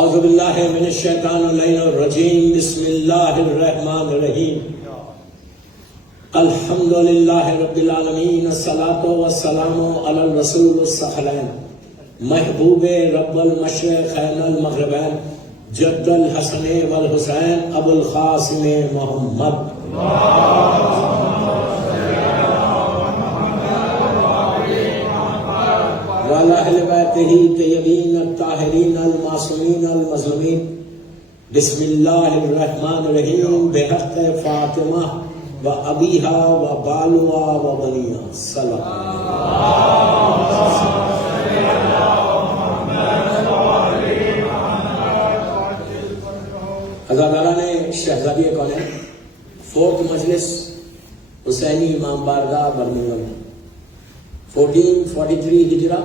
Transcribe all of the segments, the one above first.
اعوذ باللہ من الشیطان الرجیم بسم اللہ الرحمن الرحیم الحمد للہ رب العالمین الصلاۃ والسلام علی الرسول الثقلین محبوب رب المشرقین المغربین جد الحسن والحسین ابو القاسم محمد وعلی اہل بیتہ طیبین الطاہرین المعصومین المظلومین بسم اللہ الرحمن الرحیم بحق فاطمہ و ابیہا و بالوا و بنیہا صلی اللہ تعالیٰ نے شہزادی کونین فورتھ مجلس حسینی امام بارگاہ برمنگھم 1443 ہجرہ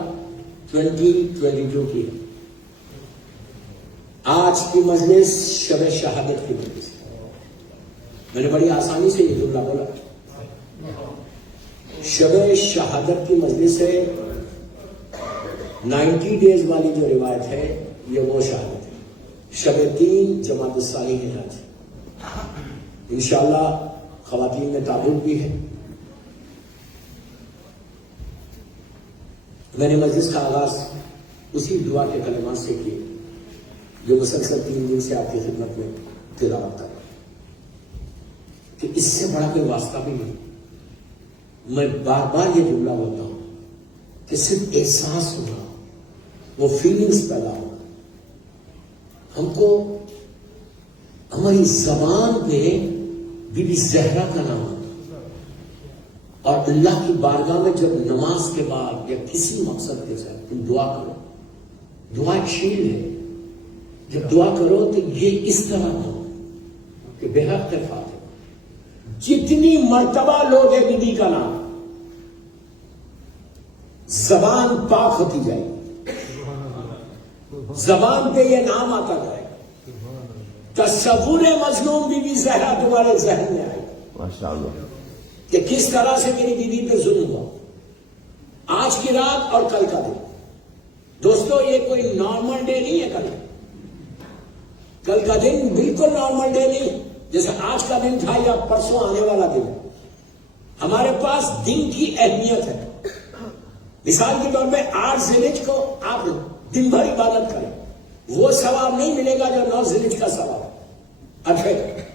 2022 کی آج کی مجلس شب شہادت کی مجلس. میں نے بڑی آسانی سے یہ جملہ بولا. شب شہادت کی مجلس ہے. 90 ڈیز والی جو روایت ہے یہ وہ شہادت ہے. شب 3 جماعت الصالحین آج انشاءاللہ خواتین میں تعلق بھی ہے. میں نے مجلس کا آغاز اسی دعا کے کلمات سے کیا جو مسلسل 3 دن سے آپ کی خدمت میں تلاوت کر رہا ہوں کہ اس سے بڑا کوئی واسطہ بھی نہیں. میں بار بار یہ جملہ بولتا ہوں کہ صرف احساس ہونا، وہ فیلنگز پیدا ہونا. ہم کو ہماری زبان پہ بی بی زہرا کا نام آتا اور اللہ کی بارگاہ میں جب نماز کے بعد یا کسی مقصد کے ساتھ تم دعا کرو، دعا ایک شیل ہے. جب دعا کرو تو یہ اس طرح ہو کہ بے حق فاتحہ جتنی مرتبہ لوگ بی بی کا نام زبان پاک ہوتی جائے گی، زبان پہ یہ نام آتا جائے گا، تصور مظلوم بی بی زہرا تمہارے ذہن میں آئے گا ماشاءاللہ کہ کس طرح سے میری بیوی پہ ظلم ہوا آج کی رات اور کل کا دن. دوستو یہ کوئی نارمل ڈے نہیں ہے. کل کا دن بالکل نارمل ڈے نہیں جیسے آج کا دن تھا یا پرسوں آنے والا دن. ہمارے پاس دن کی اہمیت ہے. مثال کے طور پہ 8 ذی الحجہ کو آپ دن بھر عبادت کریں، وہ ثواب نہیں ملے گا جو 9 ذی الحجہ کا ثواب ہے. 18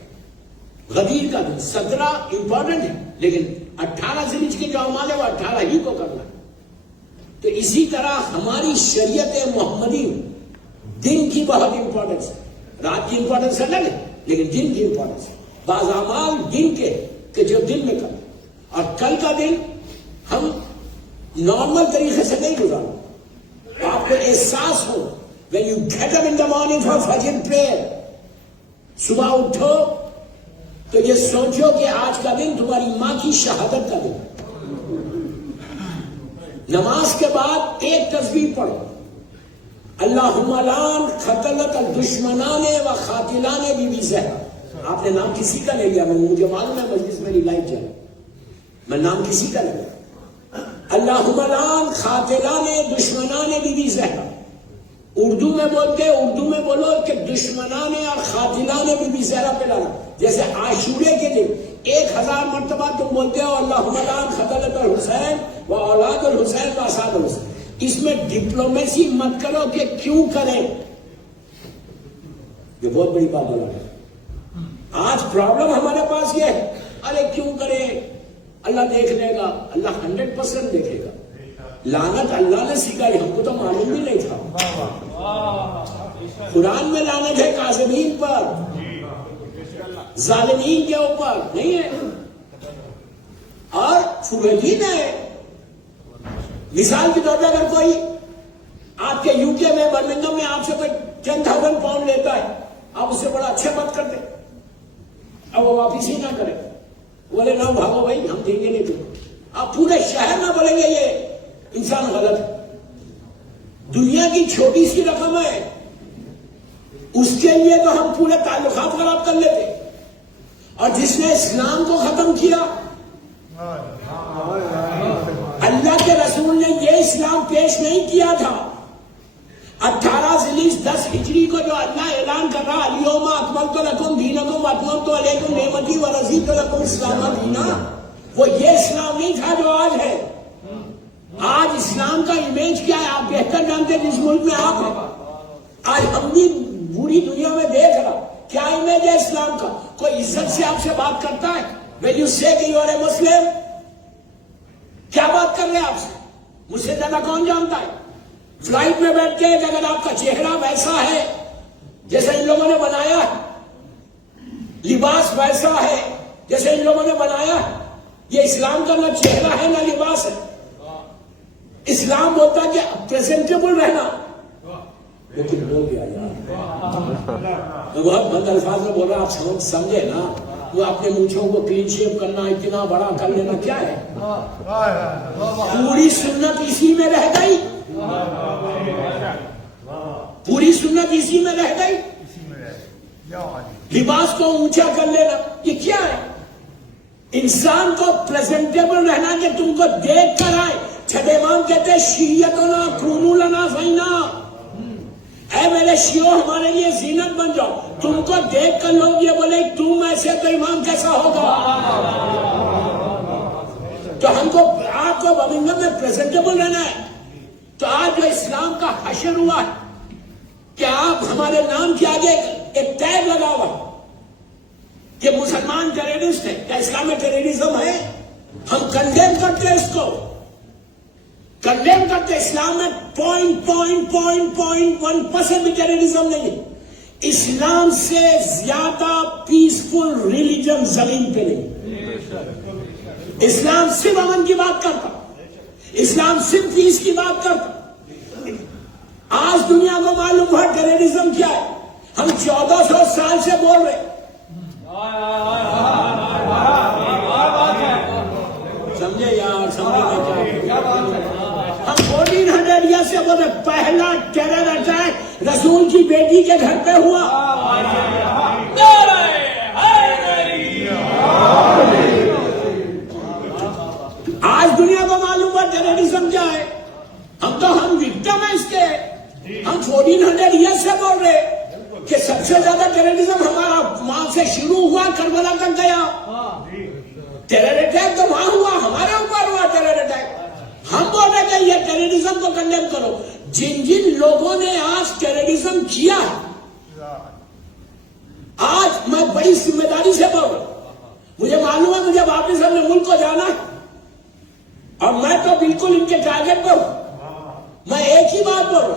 غدیر کا دن 17 امپورٹنٹ ہے لیکن 18 ذی الحجہ کے جو اعمال ہے وہ 18 ہی کو کرنا ہے. تو اسی طرح ہماری شریعت محمدی دن کی بہت امپورٹنس ہے. رات کی امپورٹنس الگ ہے لیکن دن کی امپورٹنس ہے. بعض اعمال دن کے کہ جو دن میں کریں اور کل کا دن ہم نارمل طریقے سے نہیں گزاریں. آپ کو احساس ہو when you get up in the morning for Fajr prayer، صبح اٹھو تو یہ سوچو کہ آج کا دن تمہاری ماں کی شہادت کا دن. نماز کے بعد ایک تسبیح پڑھو، اللہم لعن قتلت الدشمنان و قاتلان بی بی زہرا. آپ نے نام کسی کا نہیں لیا، مجھے معلوم ہے مجلس میری لائف جائے، میں نام کسی کا نہیں لیا. اللہم لعن قاتلان دشمنان بی بی زہرا. اردو میں بولتے، اردو میں بولو کہ دشمنان اور قاتلان بی بی زہرا پہ لانا. جیسے عاشورے کے دن 1000 مرتبہ تم بولتے ہو اللہم لعن قتلت الحسین و اولاد الحسین و اصحاب الحسین. اس میں ڈپلومیسی مت کرو کہ کیوں کریں، یہ بہت بڑی بات بولا ہے. آج پرابلم ہمارے پاس یہ ہے، ارے کیوں کریں، اللہ دیکھ لے گا. اللہ 100% دیکھے گا. لعنت اللہ نے سکھائی، ہم کو تو معلوم بھی نہیں تھا. قرآن میں لعنت ہے کاذبین پر، ظالمین کے اوپر نہیں ہے. اور فبہین ہے. مثال کے طور پہ اگر کوئی آپ کے یو کے میں برمنگھم میں آپ سے کوئی 10,000 پاؤنڈ لیتا ہے، آپ اس سے بڑا اچھے بات کرتے، اب وہ واپس ہی نہ کرے، بولے نہ بھاگو بھائی ہم دیں گے نہیں تم. آپ پورے شہر میں بولیں گے یہ انسان غلط ہے. دنیا کی چھوٹی سی رقم ہے، اس کے لیے تو ہم پورے تعلقات خراب کر لیتے. اور جس نے اسلام کو ختم کیا، اللہ کے رسول نے یہ اسلام پیش نہیں کیا تھا. 18 ذیلیج 10 ہجری کو جو اللہ اعلان کر رہا الیوم اکملت لکم دینکم واتممت علیکم نعمتی ورضیت لکم الاسلام دینا، وہ یہ اسلام نہیں تھا جو آج ہے. آج اسلام کا امیج کیا ہے آپ بہتر جانتے ہیں. جس ملک میں آپ ہیں آج ہم بھی پوری دنیا میں دیکھ رہا کیا امیج ہے اسلام کا. کوئی عزت سے آپ سے بات کرتا ہے when you say کہ you are a Muslim، کیا بات کر رہے ہیں آپ سے؟ مجھ سے زیادہ کون جانتا ہے؟ فلائٹ میں بیٹھ کے اگر آپ کا چہرہ ویسا ہے جیسے ان لوگوں نے بنایا ہے، لباس ویسا ہے جیسے ان لوگوں نے بنایا ہے، یہ اسلام کا نہ چہرہ ہے نہ لباس ہے. اسلام بولتا ہے کہ پریزنٹیبل رہنا، لیکن بول گیا یار میں بہت بند الفاظ میں بول رہا، آپ سمجھے نا. وہ اپنے مونچھوں کو کلین شیپ کرنا، اتنا بڑا کر لینا کیا ہے؟ پوری سنت اسی میں رہ گئی، پوری سنت اسی میں رہ گئی. لباس کو اونچا کر لینا یہ کیا ہے؟ انسان کو پریزنٹیبل رہنا کہ تم کو دیکھ کر آئے. چھٹے امام کہتے ہیں شیعتنا کونوا لنا زینا، اے میرے شیعو ہمارے لیے زینت بن جاؤ. تم کو دیکھ کر لوگ یہ بولے تم ایسے تو امام کیسا ہوگا. تو ہم کو آپ کو برمنگھم میں پریزنٹیبل رہنا ہے. تو آج جو اسلام کا حشر ہوا ہے کہ آپ ہمارے نام کے آگے ایک ٹیگ لگا ہوا کہ مسلمان ٹیررسٹ ہے. کیا اسلام میں ٹیررزم ہے؟ ہم کنڈیم کرتے ہیں، اس کو کنڈیم کرتے. اسلام میں 0.1% بھی ٹیررزم نہیں ہے. اسلام سے زیادہ پیسفل ریلیجن زمین پہ نہیں. اسلام صرف امن کی بات کرتا، اسلام صرف پیس کی بات کرتا. آج دنیا کو معلوم ہے ٹیررزم کیا ہے. ہم 1400 سال سے بول رہے، سمجھے یار، سمجھے کیا ہم 1400 ایئر سے بول رہے. پہلا ٹیرر اٹیک رسول کی بیٹی کے گھر پہ ہوا. آج دنیا کو معلوم ہے ٹیررزم کیا ہے. ہم وکٹم ہیں اس کے. ہم 1400 ایئر سے بول رہے کہ سب سے زیادہ ٹیررزم ہمارا وہاں سے شروع ہوا، کربلا تک گیا. ٹیرر اٹیک تو وہاں ہوا، ہمارے اوپر ہوا ٹیرر اٹیک. ہم بول رہے کہ یہ ٹیررزم کو کنڈیم کرو. جن جن لوگوں نے آج ٹیررزم کیا آج میں بڑی ذمہ داری سے بول رہا ہوں. مجھے معلوم ہے مجھے واپس اپنے ملک کو جانا ہے اور میں تو بالکل ان کے ٹارگٹ پر ہوں. میں ایک ہی بات بول رہا ہوں،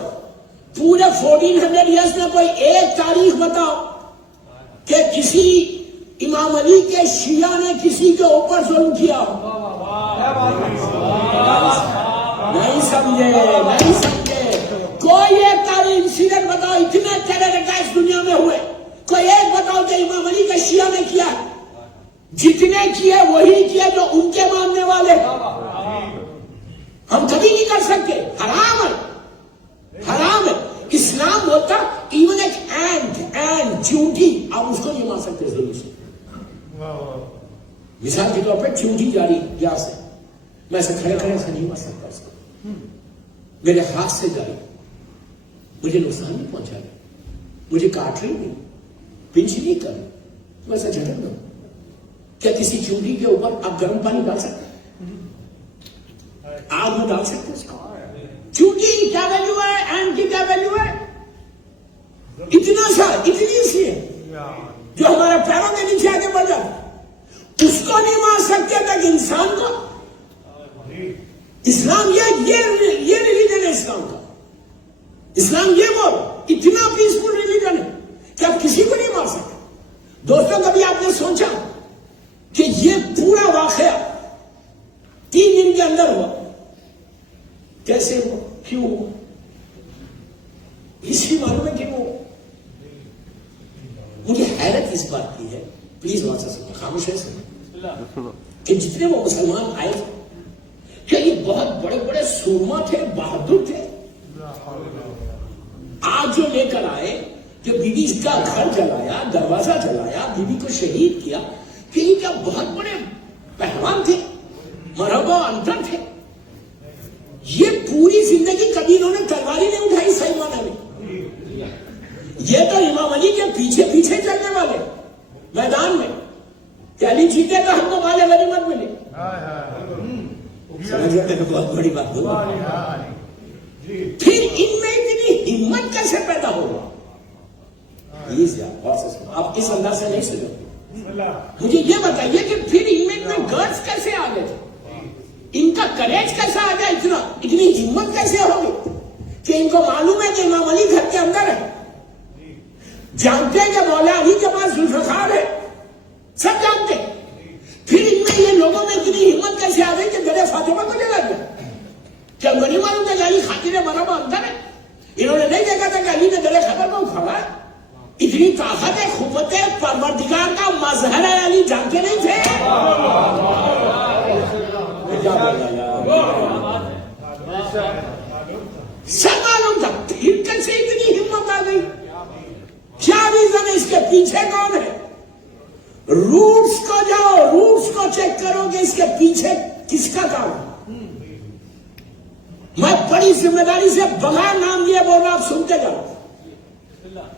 پورے 1400 ایئرس میں کوئی ایک تاریخ بتاؤ کہ کسی امام علی کے شیعہ نے کسی کے اوپر ظلم کیا. نہیں سمجھے، نہیں سمجھے. کوئی ایک تاریخ انسیڈنٹ بتاؤ. اتنے ٹیرر اٹیکس دنیا میں ہوئے، کوئی ایک بتاؤ کہ امام علی کے شیعہ نے کیا. جتنے کیے وہی کیے جو ان کے ماننے والے. ہم کبھی نہیں کر سکتے. حرام ہے، حرام ہے. اسلام ہوتا ایون ایک اینڈ چونٹی آپ اس کو نہیں مان سکتے ضرور سے. مثال کے طور پہ چونٹی جاری یہاں سے میں ایسے کھڑے کھڑے سے نہیں مار سکتا اس کو. میرے ہاتھ سے جاری مجھے نقصان نہیں پہنچا رہی، مجھے کاٹ رہی نہیں، پنچ نہیں کر رہی، میں ایسا جھٹک دوں. کیا کسی چونٹی کے اوپر آپ گرم پانی ڈال سکتے ہیں؟ آگ میں ڈال سکتے ہیں اس کو؟ چونٹی کی کیا ویلیو ہے، اینڈ کی کیا ویلیو ہے؟ اتنا سا، اتنی سی ہے جو ہمارے پیروں کے نیچے آگے بڑھ جاتا. اس کو نہیں مار سکتے تک انسان کو. اسلام یہ ریلیجن ہے. اسلام کا اسلام یہ بول اتنا پیسفل ریلیجن ہے کہ آپ کسی کو نہیں مار سکتے. دوستوں کبھی آپ نے سوچا کہ یہ پورا واقعہ 3 دن کے اندر ہوا؟ کیسے ہوا، کیوں ہوا؟ اس کی معلوم ہے کیوں ہوا. مجھے حیرت اس بات کی ہے، پلیز وہاں سے خاموش ہے کہ جتنے وہ مسلمان آئے تھے کہ یہ بہت بڑے بڑے سورما تھے، بہادر تھے. آج جو لے کر آئے کہ بیوی کا گھر جلایا، دروازہ جلایا، بیوی کو شہید کیا، کہ یہ کیا بہت بڑے پہلوان تھے، مرحبا انتر تھے. یہ پوری زندگی کبھی انہوں نے تلواری نہیں اٹھائی صحیح معنی میں. یہ تو امام علی کے پیچھے پیچھے چلنے والے میدان میں کہ علی جیتے تو ہم کو مال غنیمت ملے. سمجھ رہے ہیں؟ بہت بڑی بات بولو. پھر ان میں اتنی ہمت کیسے پیدا ہوگا؟ پلیز یار آپ اس انداز سے نہیں سنو. مجھے یہ بتائیے کہ پھر ان میں گرڈس کیسے آ گئے تھے؟ ان کا کریج کیسا آ گیا؟ اتنی ہمت کیسے ہوگی کہ ان کو معلوم ہے کہ امام علی گھر کے اندر ہے، جانتے ہیں کہ مولا علی کے پاس ذوالفقار ہے، سب جانتے ہیں. پھر ان میں یہ لوگوں میں اتنی ہمت کیسے آ گئی کہ گلے فاطمہ کو جلا دیا؟ کیا ان کو نہیں معلوم تھا کہ علی خاطر مرحبا اندر ہے؟ انہوں نے نہیں دیکھا تھا کہ علی نے گلے خبر کو کھڑا ہے؟ اتنی طاقت ہے، قوت پروردگار کا مظہر ہے، علی جانتے نہیں تھے؟ سب معلوم تھا. پھر کیسے اتنی ہمت آ گئی؟ کیا ریزن ہے؟ اس کے پیچھے کون ہے؟ روٹس کو جاؤ، روٹس کو چیک کرو کہ اس کے پیچھے کس کا کام ہے. میں بڑی ذمہ داری سے بغیر نام لیے بول رہا، آپ سنتے جاؤ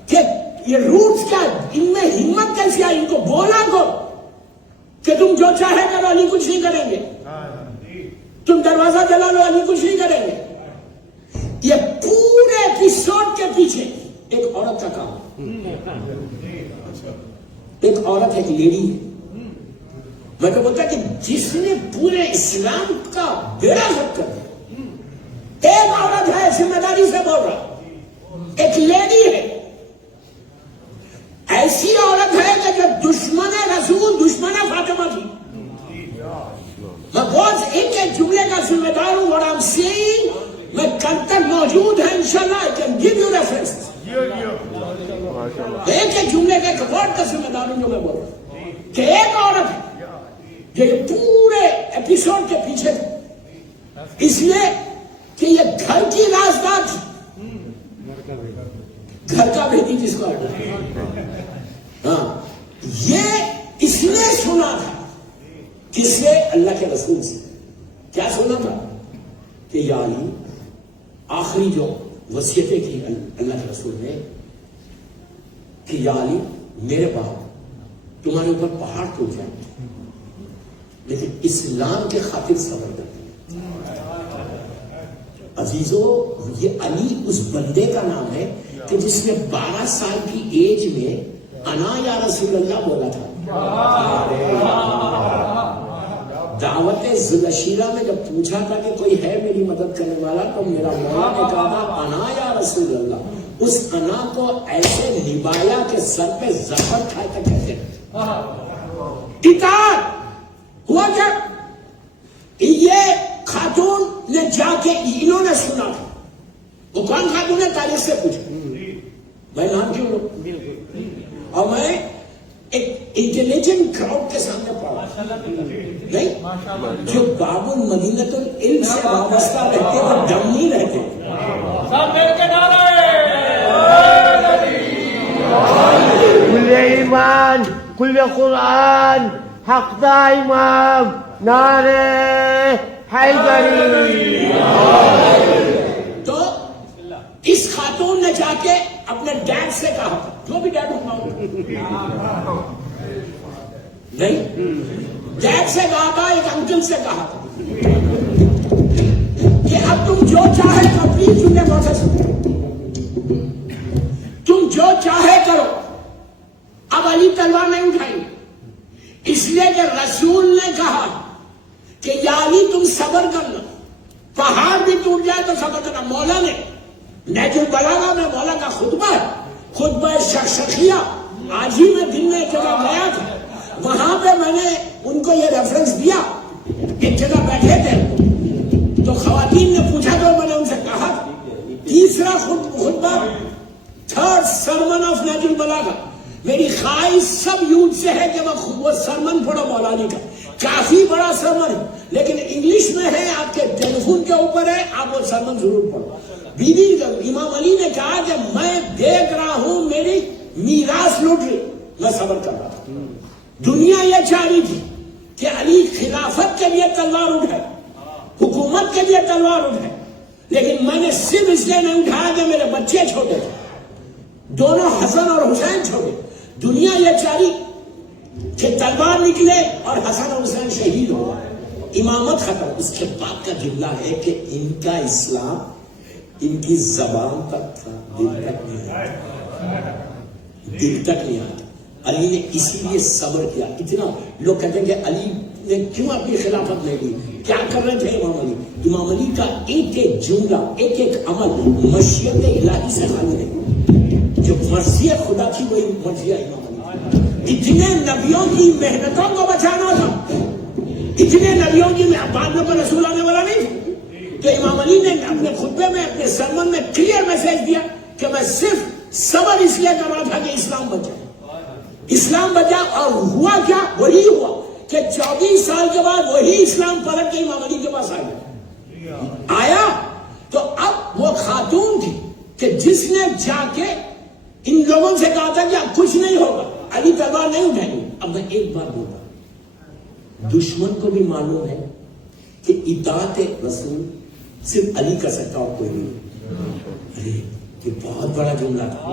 کہ یہ روٹس کیا ہے، ان میں ہمت کیسی آئی؟ ان کو بولا کو کہ تم جو چاہے کرو، علی کچھ نہیں کریں گے. تم دروازہ جلا لو، علی کچھ نہیں کریں گے. یہ پورے ایپیسوڈ کے پیچھے ایک عورت کا کام ہے. ایک عورت ایک لیڈی ہے. میں تو بولتا کہ جس نے پورے اسلام کا بیڑا غرق کر دیا، ایک عورت ہے، ذمہ داری سے بول رہا، ایک لیڈی ہے. ایسی عورت ہے کہ جب دشمن رسول، دشمن فاطمہ تھی. میں بہت ایک جملے کا ذمہ دار ہوں، اور I'm saying میں کل تک موجود ہے انشاءاللہ. I can give you references. ایک جملے کے ورڈ کا ذمہ دار ہوں جو میں بول رہا ہوں کہ ایک عورت ہے جو پورے ایپیسوڈ کے پیچھے تھی، اس لیے کہ یہ گھر کی رازدار تھی، گھر کا بیٹی جس کو ہاں، یہ اس نے سنا تھا. کس سے؟ اللہ کے رسول سے. کیا سنا تھا؟ کہ یا علی، آخری جو وصیتیں کی اللہ کے رسول نے کہ یا علی میرے پاس تمہارے اوپر پہاڑ ٹوٹ جائیں لیکن اسلام کے خاطر صبر کرتے ہیں. عزیزو، یہ علی اس بندے کا نام ہے کہ جس نے 12 سال کی ایج میں انا یا رسول اللہ بولا تھا. دعوت ذوالعشیرہ میں جب پوچھا تھا کہ کوئی ہے میری مدد کرنے والا تو میرا مولا نے کہا تھا انا یا رسول اللہ. اس انا کو ایسے نبایا کہ سر پہ زفر کھائے تک کہتے ہیں. اطاعت ہوا کیا؟ یہ خاتون نے جا کے انہوں نے سنا تھا. وہ کون خاتون ہے؟ تاریخ سے پوچھا. میں نام کیوں لوں؟ اور میں ایک انٹیلیجنٹ کراؤڈ کے سامنے پڑھا نہیں، جو باب المدینۃ العلم سے وابستہ رہتے وہ دم نہیں رہتے. کل ایمان، کل قرآن، حق دا امام، نعرہ حیدری. تو اس خاتون نے جا کے اپنے ڈیڈ سے کہا تھا، جو بھی ڈیڈ ہوگا نہیں، ڈیڈ سے کہا تھا، ایک انکل سے کہا تھا کہ اب تم جو چاہے تو پلیز تم نے بہت سکتے، تم جو چاہے کرو. اب علی تلوار نہیں اٹھائیں گے، اس لیے کہ رسول نے کہا کہ یا علی تم صبر کرنا، پہاڑ بھی ٹوٹ جائے تو صبر کرنا. مولا نے نہج البلاغہ میں مولا کا خطبہ ہے، خطبہ شخصیہ. آج ہی میں دن میں ایک جگہ گیا تھا، وہاں پہ میں نے ان کو یہ ریفرنس دیا. ایک جگہ بیٹھے تھے تو خواتین نے پوچھا تو میں نے ان سے کہا تیسرا خطبہ، تھرڈ سرمن آف نہج البلاغہ. میری خواہش سب یوتھ سے ہے کہ وہ سرمن پڑھو مولانا کا، کافی بڑا سرمن ہے لیکن انگلش میں ہے، آپ کے ٹیلی فون کے اوپر ہے، آپ وہ سرمن ضرور پڑھو. بی بی امام علی نے کہا کہ میں دیکھ رہا ہوں میری میراث لوٹ رہی، میں صبر کر رہا تھا. دنیا یہ چاہ رہی تھی کہ علی خلافت کے لیے تلوار اٹھائے، حکومت کے لیے تلوار اٹھائے، لیکن میں نے صرف اس لیے نہیں اٹھایا کہ میرے بچے چھوٹے تھے. دونوں حسن اور حسین چھوڑے. دنیا یہ چاہی کہ تلوار نکلے اور حسن اور حسین شہید ہو گئے, امامت ختم. اس کے بعد کا جملہ ہے کہ ان کا اسلام ان کی زبان تک تھا, دل تک نہیں آیا, دل تک نہیں آیا. علی نے اسی لیے صبر کیا. اتنا لوگ کہتے ہیں کہ علی نے کیوں اپنی خلافت لے لی, کیا کر رہے تھے امام علی. امام علی کا ایک ایک جملہ, ایک ایک عمل مشیت الہی سے خالی نہیں. جو مرضی خدا تھی وہی مرضی امام علی. اتنے نبیوں کی محنتوں کو بچانا تھا, اتنے نبیوں کی بعد میں کوئی رسول آنے والا نہیں تھا. تو امام علی نے اپنے خطبے میں, اپنے سرمن میں کلیئر میسج دیا کہ میں صرف صبر اس لیے کر رہا تھا کہ اسلام بچا, اسلام بچا. اور ہوا کیا, وہی ہوا کہ 24 سال کے بعد وہی اسلام پلٹ کے امام علی کے پاس آیا. تو اب وہ خاتون تھی کہ جس نے جا کے ان لوگوں سے کہا تھا کہ اب کچھ نہیں ہوگا, علی تلوار نہیں اٹھائیں گے. اب میں ایک بات بولتا, دشمن کو بھی معلوم ہے کہ اطاعت رسول صرف علی کر سکتا اور کوئی نہیں. یہ بہت بڑا جملہ تھا.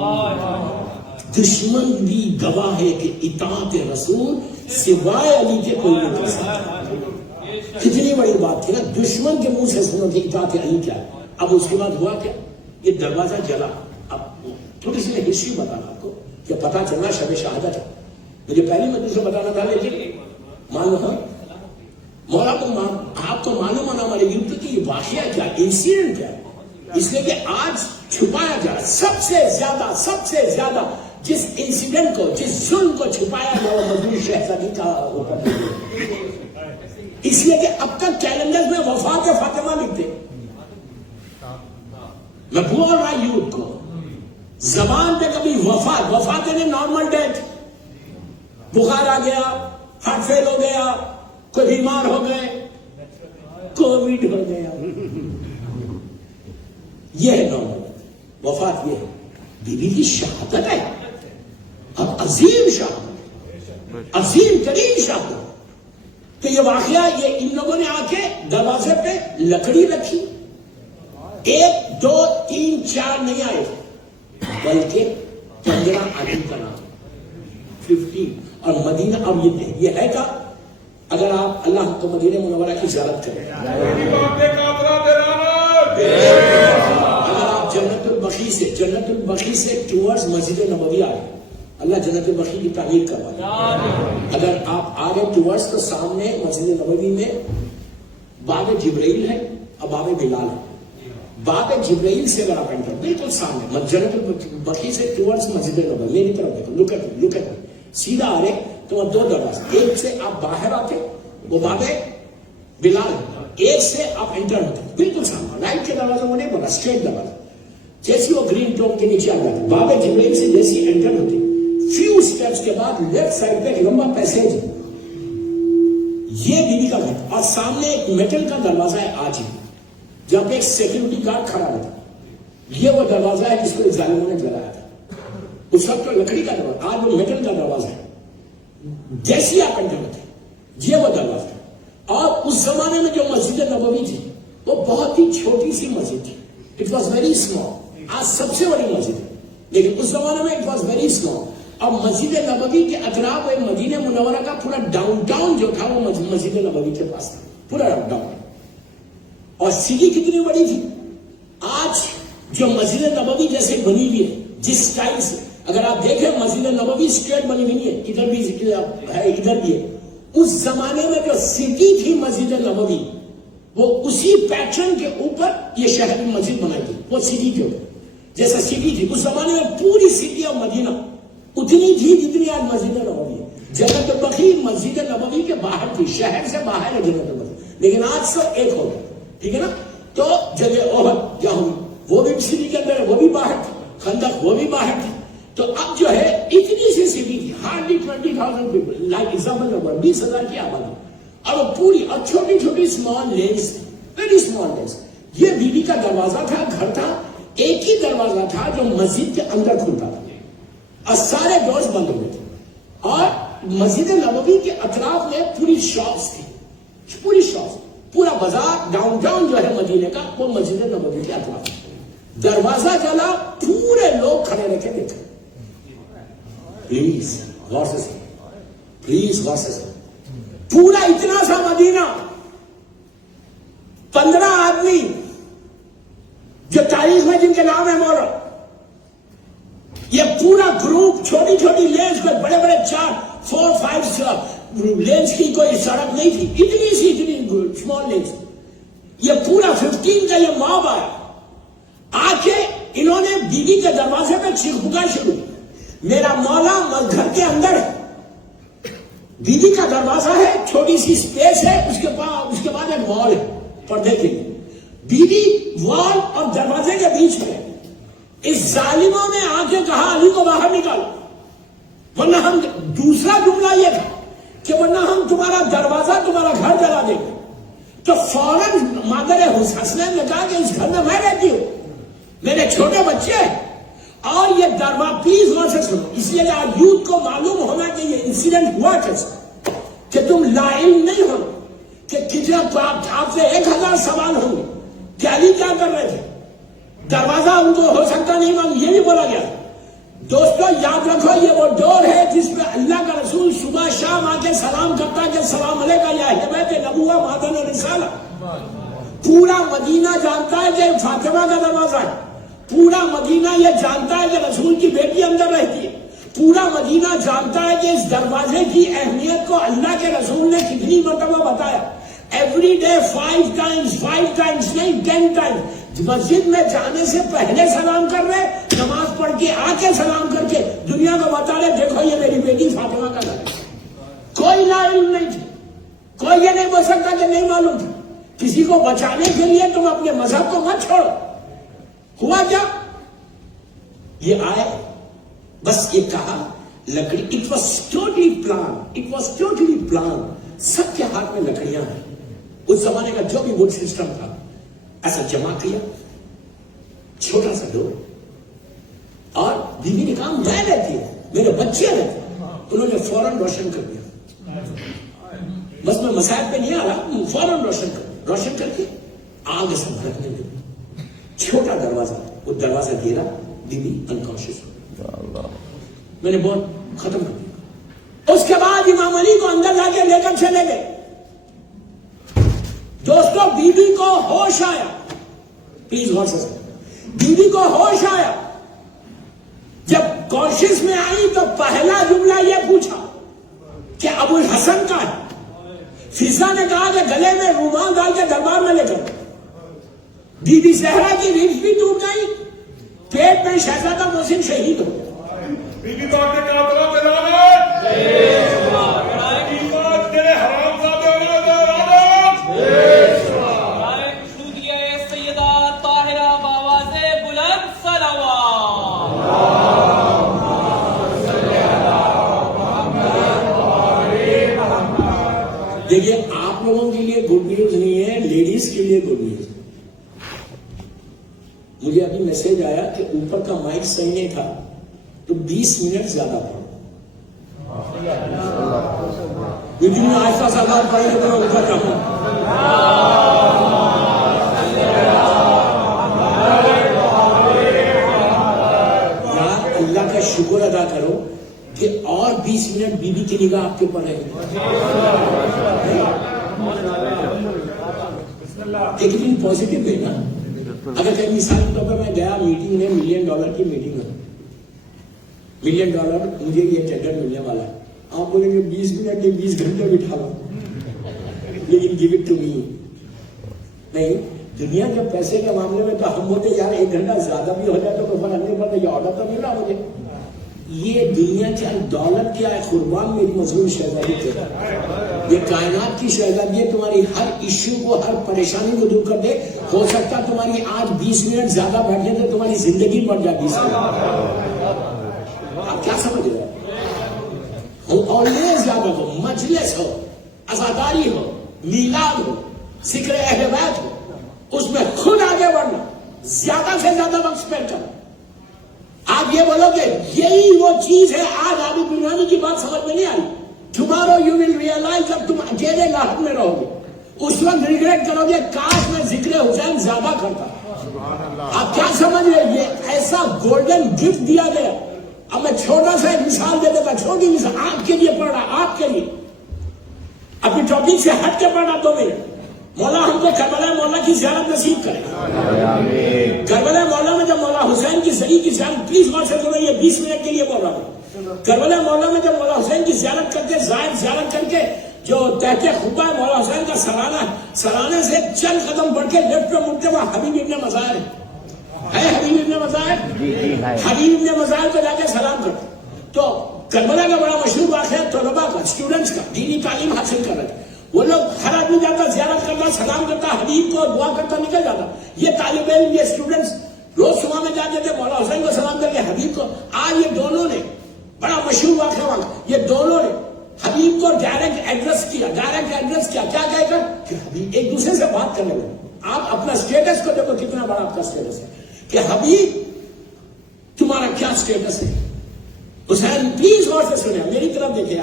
دشمن بھی گواہ ہے کہ اطاعت رسول سوائے علی کے کوئی نہیں کر سکتا. کتنی بڑی بات تھی نا, دشمن کے منہ سے سنو کہ اطاعت علی کیا ہے. اب اس کے بعد ہوا کیا, یہ دروازہ جلا. اب تھوڑی سی ہسٹری بتانا آپ کو کہ پتا چلنا شب شہادت ہے. مجھے پہلے میں دوسرے بتانا تھا, لیکن معلوم مولا کو آپ کو معلوم ہونا ہمارے یوٹیوب کی یہ واقعہ کیا, انسیڈنٹ کیا ہے. اس لیے کہ آج چھپایا جا سب سے زیادہ جس انسیڈنٹ کو, جس ظلم کو چھپایا گیا وہ مجنون شہزادی کا اوپر. اس لیے کہ اب تک کیلنڈر میں وفات فاطمہ لکھتے. میں بول رہا یوتھ کو, زبان پہ کبھی وفات نے نارمل ڈیتھ, بخار آ گیا, ہارٹ فیل ہو گیا, کوئی بیمار ہو گئے, کووڈ ہو گیا, یہ ہے نارمل وفات. یہ ہے بی بی کی شہادت ہے, اب عظیم شہادت, عظیم ترین شہادت. تو یہ واقعہ, یہ ان لوگوں نے آ کے دروازے پہ لکڑی رکھی, 1 2 3 4 نہیں آئے بلکہ 15 علی کا نام 15. اور مدینہ, اب یہ ہے کا, اگر آپ اللہ کو مدینہ منورہ کی زیارت کریں, اگر آپ جنت البقیع سے ٹورز مسجد نبوی آئے, اللہ جنت البقیع کی تعمیر کروائے. اگر آپ آ گئے ٹورز تو سامنے مسجد نبوی میں باب جبرائیل ہے اور باب بلال ہے. باب جبرائیل سے اگر آپ انٹر, بالکل سامنے جنت البقیع سے ٹورز مسجد نبوی, میری طرف دیکھو, لک ایٹ سیدھا آ رہے تو وہ 2 دروازے, ایک سے آپ باہر آتے وہ باب بلال, ایک سے آپ انٹر ہوتے بالکل سامنے. رائٹ کے دروازے وہ نہیں بولا, اسٹریٹ دروازہ. جیسی وہ گرین ٹون کے نیچے آ جاتے, باب جبرائیل سے جیسی انٹر ہوتے, فیو سٹیپس کے بعد لیفٹ سائڈ پہ ایک لمبا پیسیج, یہ بیوی کا گھر, اور سامنے ایک میٹل کا دروازہ ہے آج ہی, جہاں پہ ایک سیکورٹی گارڈ کھڑا رہتا. یہ وہ دروازہ ہے جس کو ظالموں نے جلایا تھا. اس وقت تو لکڑی کا دروازہ, آج وہ میٹل کا دروازہ ہے. جیسی آپ انٹر ہوتے یہ وہ دروازہ. اور اس زمانے میں جو مسجد نبوی تھی وہ بہت ہی چھوٹی سی مسجد تھی. It was very small. آج سب سے بڑی مسجد ہے, لیکن اس زمانے میں اٹ واز ویری اسمال. اور مسجد نبوی کے اطراف مدینہ منورہ کا پورا ڈاؤن ٹاؤن جو تھا وہ مسجد نبوی کے پاس تھا, پورا ڈاؤن. اور سٹی کتنی بڑی تھی, آج جو مسجد نبوی جیسے بنی ہوئی ہے جس سٹائل سے, اگر آپ دیکھیں مسجد نبوی اسٹریٹ بنی ہوئی ہے, ادھر بھی ہے ادھر بھی ہے. اس زمانے میں جو سٹی تھی مسجد نبوی وہ اسی پیٹرن کے اوپر یہ شہر میں مسجد بنائی تھی. وہ سٹی کے اوپر جیسا سٹی تھی اس زمانے میں, پوری سٹی آف مدینہ اتنی تھی جتنی آج مسجد نبوی ہے. جنت البقیع مسجد نبوی کے باہر تھی, شہر سے باہر ہے جنت البقیع, لیکن آج سب ایک ہو گیا. ٹھیک ہے نا. تو جگہ احد جہاں وہ بھی سٹی کے اندر, وہ بھی باہر تھی, خندق وہ بھی باہر تھی. تو اب جو ہے اتنی سی سٹی تھی, hardly 20,000 people, like example number 20,000 کی آبادی, اور پوری, اور چھوٹی چھوٹی small lanes, very small lanes. یہ بیوی کا دروازہ تھا, گھر تھا, ایک ہی دروازہ تھا جو مسجد کے اندر کھلتا تھا, اور سارے ڈورز بند ہوئے تھے. اور مسجد نبوی کے اطراف میں پوری شاپس تھی, پوری شاپس, پورا بازار ڈاؤن ٹاؤن جو ہے مدینے کا وہ مسجد نبوی کے اطراف. دروازہ جلا, پورے لوگ کھڑے رکھے دیکھے. پلیز غور سے سن, پلیز غور سے سن. پورا اتنا سا مدینہ, 15 آدمی جو تاریخ میں جن کے نام ہے مولا, یہ پورا گروپ, چھوٹی چھوٹی لینس, کوئی بڑے بڑے 4-5 لینس کی کوئی سڑک نہیں تھی, اتنی سی اسمال لینس. یہ پورا 15 کا یہ موب آیا. آ کے انہوں نے بیوی کے دروازے پہ چیخ پکار شروع. میرا مولا گھر کے اندر ہے, بیوی کا دروازہ ہے, چھوٹی سی اسپیس ہے, اس کے بعد ایک وال ہے پردے کے لیے. بیوی وال اور دروازے کے بیچ میں. اس ظالموں نے آ کے کہا علی کو باہر نکالو, ورنہ ہم, دوسرا جملہ یہ تھا کہ ورنہ ہم تمہارا دروازہ, تمہارا گھر جلا دیں گے. تو فوراً مادر حسنین نے کہا کہ اس گھر میں میں رہتی ہوں, میرے چھوٹے بچے ہیں, اور یہ دروازہ, پلیز غور سے سنو, اس لیے آج یوتھ کو معلوم ہونا کہ یہ انسیڈنٹ ہوا کیسا, کہ تم لا علم نہیں ہو, کہ کتنا آپ سے 1000 سوال ہوں گے کہ علی کیا کر رہے تھے, دروازہ ان کو ہو سکتا نہیں معلوم, یہ بھی بولا گیا. دوستو یاد رکھو, یہ وہ ڈور ہے جس پہ اللہ کا رسول صبح شام آ کے سلام کرتا ہے کہ السلام علیکم یا اہل بیت نبوہ مادن رسالہ. پورا مدینہ جانتا ہے کہ فاطمہ کا دروازہ ہے, پورا مدینہ یہ جانتا ہے کہ رسول کی بیٹی اندر رہتی ہے, پورا مدینہ جانتا ہے کہ اس دروازے کی اہمیت کو اللہ کے رسول نے کتنی مرتبہ بتایا. ایوری ڈے 5 ٹائمز نہیں 10 ٹائمز. مسجد میں جانے سے پہلے سلام کر رہے, نماز پڑھ کے آ کے سلام کر کے دنیا کو بتا رہے دیکھو یہ میری بیٹی فاطمہ کا گھر ہے. کوئی لا علم نہیں تھی, کوئی یہ نہیں بول سکتا کہ نہیں معلوم تھا. کسی کو بچانے کے لیے تم اپنے مذہب کو مت چھوڑو. ہوا کیا, یہ آئے, بس یہ کہا لکڑی, اٹ واز ٹوٹلی پلان. سب کے ہاتھ میں لکڑیاں ہیں. اس زمانے کا جو بھی ووڈ سسٹم تھا ایسا جمع کیا, چھوٹا سا ڈور, اور بیوی نے کہا میں رہتی ہوں, میرے بچے رہتے ہیں. انہوں نے فوراً روشن کر دیا. بس میں مسائل پہ نہیں آ رہا, فوراً روشن کر کے آگ سے بھڑکنے لگی. چھوٹا دروازہ, وہ دروازہ گرا, بیوی انکانشیس ہو. میں نے بہت ختم کر دیا. اس کے بعد امام علی کو اندر لا کے لے کر چلے گئے. دوستو بیوی کو ہوش آیا, پلیز غور سے سنو, بیوی کو ہوش آیا. جب کانشیس میں آئی تو پہلا جملہ یہ پوچھا کہ ابو الحسن کا ہے. فضا نے کہا کہ گلے میں رومال ڈال کے دربار میں لے کر. بی بی زہرا کی ریڑھ بھی ٹوٹ گئی, پیٹ میں شہزادہ محسن شہید ہو گیا. بی بی پاک نے کہا بلا بلا تیرے حرام زادے دیکھیے, آپ لوگوں کے لیے گڈ نیوز نہیں ہے, لیڈیز کے لیے گڈ نیوز. مجھے ابھی میسج آیا کہ اوپر کا مائک صحیح نہیں تھا تو 20 منٹ زیادہ پڑھو. جتنی آہستہ سادات پڑھیں گے تو اوپر کا ہوں. اللہ کا شکر ادا کرو کہ اور 20 منٹ بیوی کی نگاہ آپ کے اوپر رہے گی. لیکن پازیٹیو ہے نا. اگر کہیں مثال کے طور پر میں گیا میٹنگ میں, $1 ملین کی میٹنگ ہے, $1 ملین مجھے یہ ٹینڈر ملنے والا ہے. آپ بولیں گے 20 منٹ کے 20 گھنٹے بٹھا لو, لیکن گیو اٹ ٹو می. نہیں, دنیا کے پیسے کے معاملے میں تو ہم ہوتے یار 1 گھنٹہ زیادہ بھی ہو جائے تو کوئی فرق نہیں پڑتا, یہ آرڈر تو نہیں رہا مجھے. یہ دنیا کی دولت کیا ہے, قربان میری مظلوم شہزادی کے, یہ کائنات کی شہزادی ہے. تمہاری ہر ایشو کو, ہر پریشانی کو دور کر دے. ہو سکتا تمہاری آج 20 منٹ زیادہ بیٹھنے سے تمہاری زندگی بڑھ جائے 20 منٹ. آپ کیا سمجھ رہے ہو؟ اور یہ زیادہ ہو, مجلس ہو, عزاداری ہو, میلاد ہو, ذکر اہل بیت ہو, اس میں خود آگے بڑھنا, زیادہ سے زیادہ وقت اسپینڈ کرنا. آپ یہ بولو کہ یہی وہ چیز ہے. آج آبی بریانی کی بات سمجھ میں نہیں آئی. ٹمارو یو ول ریئلائز, جب تم اکیلے لاہور میں رہو گے اس وقت ریگریٹ کرو گے کاش میں ذکر حسین زیادہ کرتا. آپ کیا سمجھ رہے ہیں؟ یہ ایسا گولڈن گفٹ دیا گیا. اب میں چھوٹا سا ایک مثال دے دیتا, چھوٹی مثال آپ کے لیے پڑھ رہا, آپ کے لیے. اپنی ٹاپک سے ہٹ کے پڑھنا 2 منٹ. مولا ہم کو کربلا مولا کی زیارت نصیب کرے. کربلا مولا میں جب مولا حسین کی صحیح کی زیارت, پلیز غور سے سنو, یہ 20 منٹ کے لیے بول رہا ہوں. کربلا مولا میں جب مولا حسین کی زیارت کرتے, زیارت کر کے جو تحت خطبہ ہے مولا حسین کا سرانہ ہے, سرانے سے چند قدم بڑھ کے لیفٹ پہ مڑتے وہاں حبیب ابن مظاہر ہے. حبیب ابن مظاہر, حبیب ابن مظاہر کو جا کے سلام کرتے. تو کربلا کا بڑا مشہور واقعہ ہے طلباء کا, اسٹوڈنٹس کا, دینی تعلیم حاصل کر رہے تھے. وہ لوگ ہر آدمی جاتا زیارت کرتا, سلام کرتا, حبیب کو دعا کرتا, نکل جاتا. یہ طالب علم, یہ اسٹوڈنٹس روز صبح میں جاتے تھے مولا حسین کو سلام کر کے حبیب کو. آج یہ دونوں نے بڑا مشہور واقعہ, یہ دونوں نے حبیب کو ڈائریکٹ ایڈریس کیا. کیا کہہ کر کہ حبیب ایک دوسرے سے بات کرنے لگے. آپ اپنا اسٹیٹس کو دیکھو کتنا بڑا آپ کا اسٹیٹس ہے کہ حبیب تمہارا کیا اسٹیٹس ہے. حسین پلیز غور سے سنیں, میری طرف دیکھیں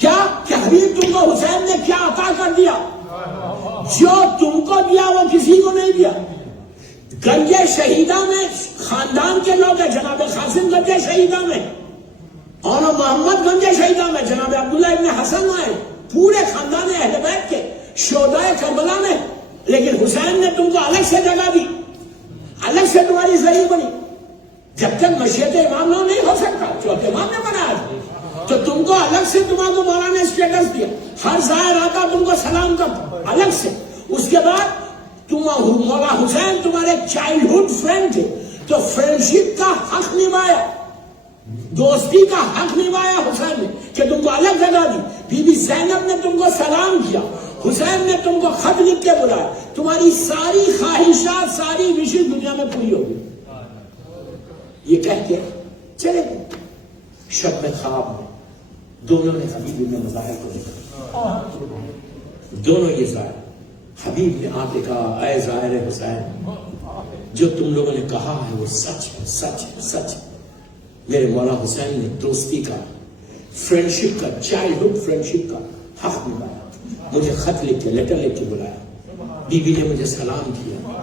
کیا کہ حبیب تم کو حسین نے کیا عطا کر دیا جو تم کو دیا وہ کسی کو نہیں دیا. گنج شہیدہ میں خاندان کے لوگ ہیں, جناب قاسم گنج شہیدہ میں, اور محمد گنج شہیدہ میں جناب عبداللہ ابن حسن آئے, پورے خاندان اہل بیت کے شہدائے کربلا میں. لیکن حسین نے تم کو الگ سے جگہ دی, الگ سے تمہاری ذریعہ بنی. جب تک مشیت امام نو نہیں ہو سکتا, چوتھے امام نے بنایا, تو تم کو الگ سے تمہارے کو مولانا نے اسٹیٹس دیا. ہر ظاہر آتا تم کو سلام کرتا الگ سے. اس کے بعد تم مولا حسین تمہارے چائلڈہڈ فرینڈ تھے, تو فرینڈشپ کا حق نبھایا, دوستی کا حق نبھایا حسین نے کہ تم کو الگ جگہ دی. بی بی زینب نے تم کو سلام کیا, حسین نے تم کو خط لکھ کے بلایا. تمہاری ساری خواہشات, ساری وشز دنیا میں پوری ہو گئی. یہ کہہ کے چلے گئے. شب میں خواب میں دونوں نے حبیب ابن مظاہر کو دیکھا. دونوں یہ ظاہر, حبیب نے آ کے کہا اے ظاہر حسین, جو تم لوگوں نے کہا ہے وہ سچ ہے, سچ ہے, سچ ہے. میرے مولا حسین نے دوستی کا, فرینڈشپ کا, چائلڈہڈ فرینڈشپ کا حق نبھایا. مجھے خط لکھ کے, لیٹر لکھ کے بلایا. بی بی نے مجھے سلام کیا,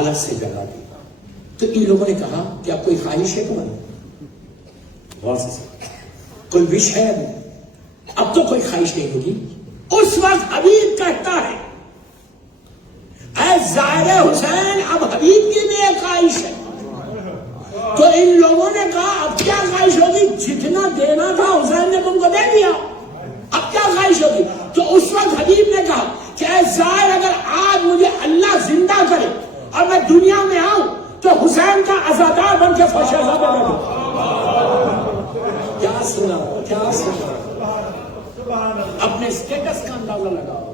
الگ سے جگہ دی. تو ان لوگوں نے کہا کہ آپ کوئی خواہش ہے تمہاری؟ غور سے کوئی وش ہے ابھی؟ اب تو کوئی خواہش نہیں ہوگی. اس وقت حبیب کہتا ہے اے ظاہر حسین, اب حبیب کی بھی ایک خواہش ہے. تو ان لوگوں نے کہا اب کیا خواہش ہوگی؟ جتنا دینا تھا حسین نے تم کو دے دیا, اب کیا خواہش ہوگی؟ تو اس وقت حبیب نے کہا کہ اے ظاہر, اگر آج مجھے اللہ زندہ کرے اور میں دنیا میں آؤں تو حسین کا عزادار بن کے فرش عزادہ دے دوں. کیا سنا, کیا سنا. اپنے اسٹیٹس کا اندازہ لگاؤ,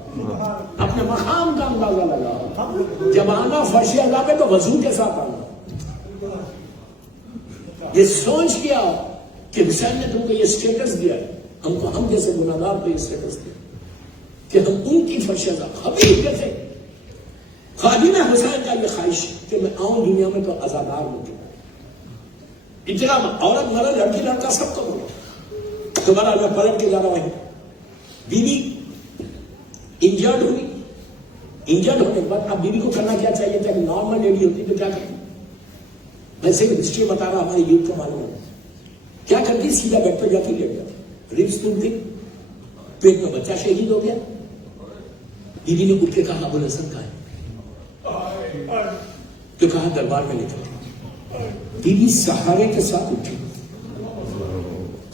اپنے مقام کا اندازہ لگاؤ. جب آنا فرش عزادہ تو وضو کے ساتھ آنا. یہ سوچ کیا کہ حسین نے تم کو یہ اسٹیٹس دیا, ہم جیسے گناہگار کو یہ اسٹیٹس دیا کہ ہم ان کی فرش عزادہ حبیب جیسے خادم حسین کا یہ خواہش کہ میں آؤں دنیا میں تو عزادار ہوں. اتنا عورت مرد, لڑکی لڑکا سب کو بولو. دوبارہ میں پلٹ کے جا رہا ہوں. بیوی انجرڈ ہوئی, انجرڈ ہونے کے بعد اب بیوی کو کرنا کیا چاہیے تھا کہ نارمل لیڈی ہوتی تو کیا کرتی؟ ویسے کہ ہسٹری بتا رہا, ہمارے یوتھ کو معلوم ہے کیا کرتی. سیدھا بیڈ پہ جاتی, لیٹ جاتی, ربس ٹوٹتی, پیٹ میں بچہ شہید ہو گیا. بیوی نے اٹھ کے کہا ابو الحسن کہاں ہے؟ تو کہا دربار میں لے چلو. بیوی سہارے کے ساتھ اٹھی,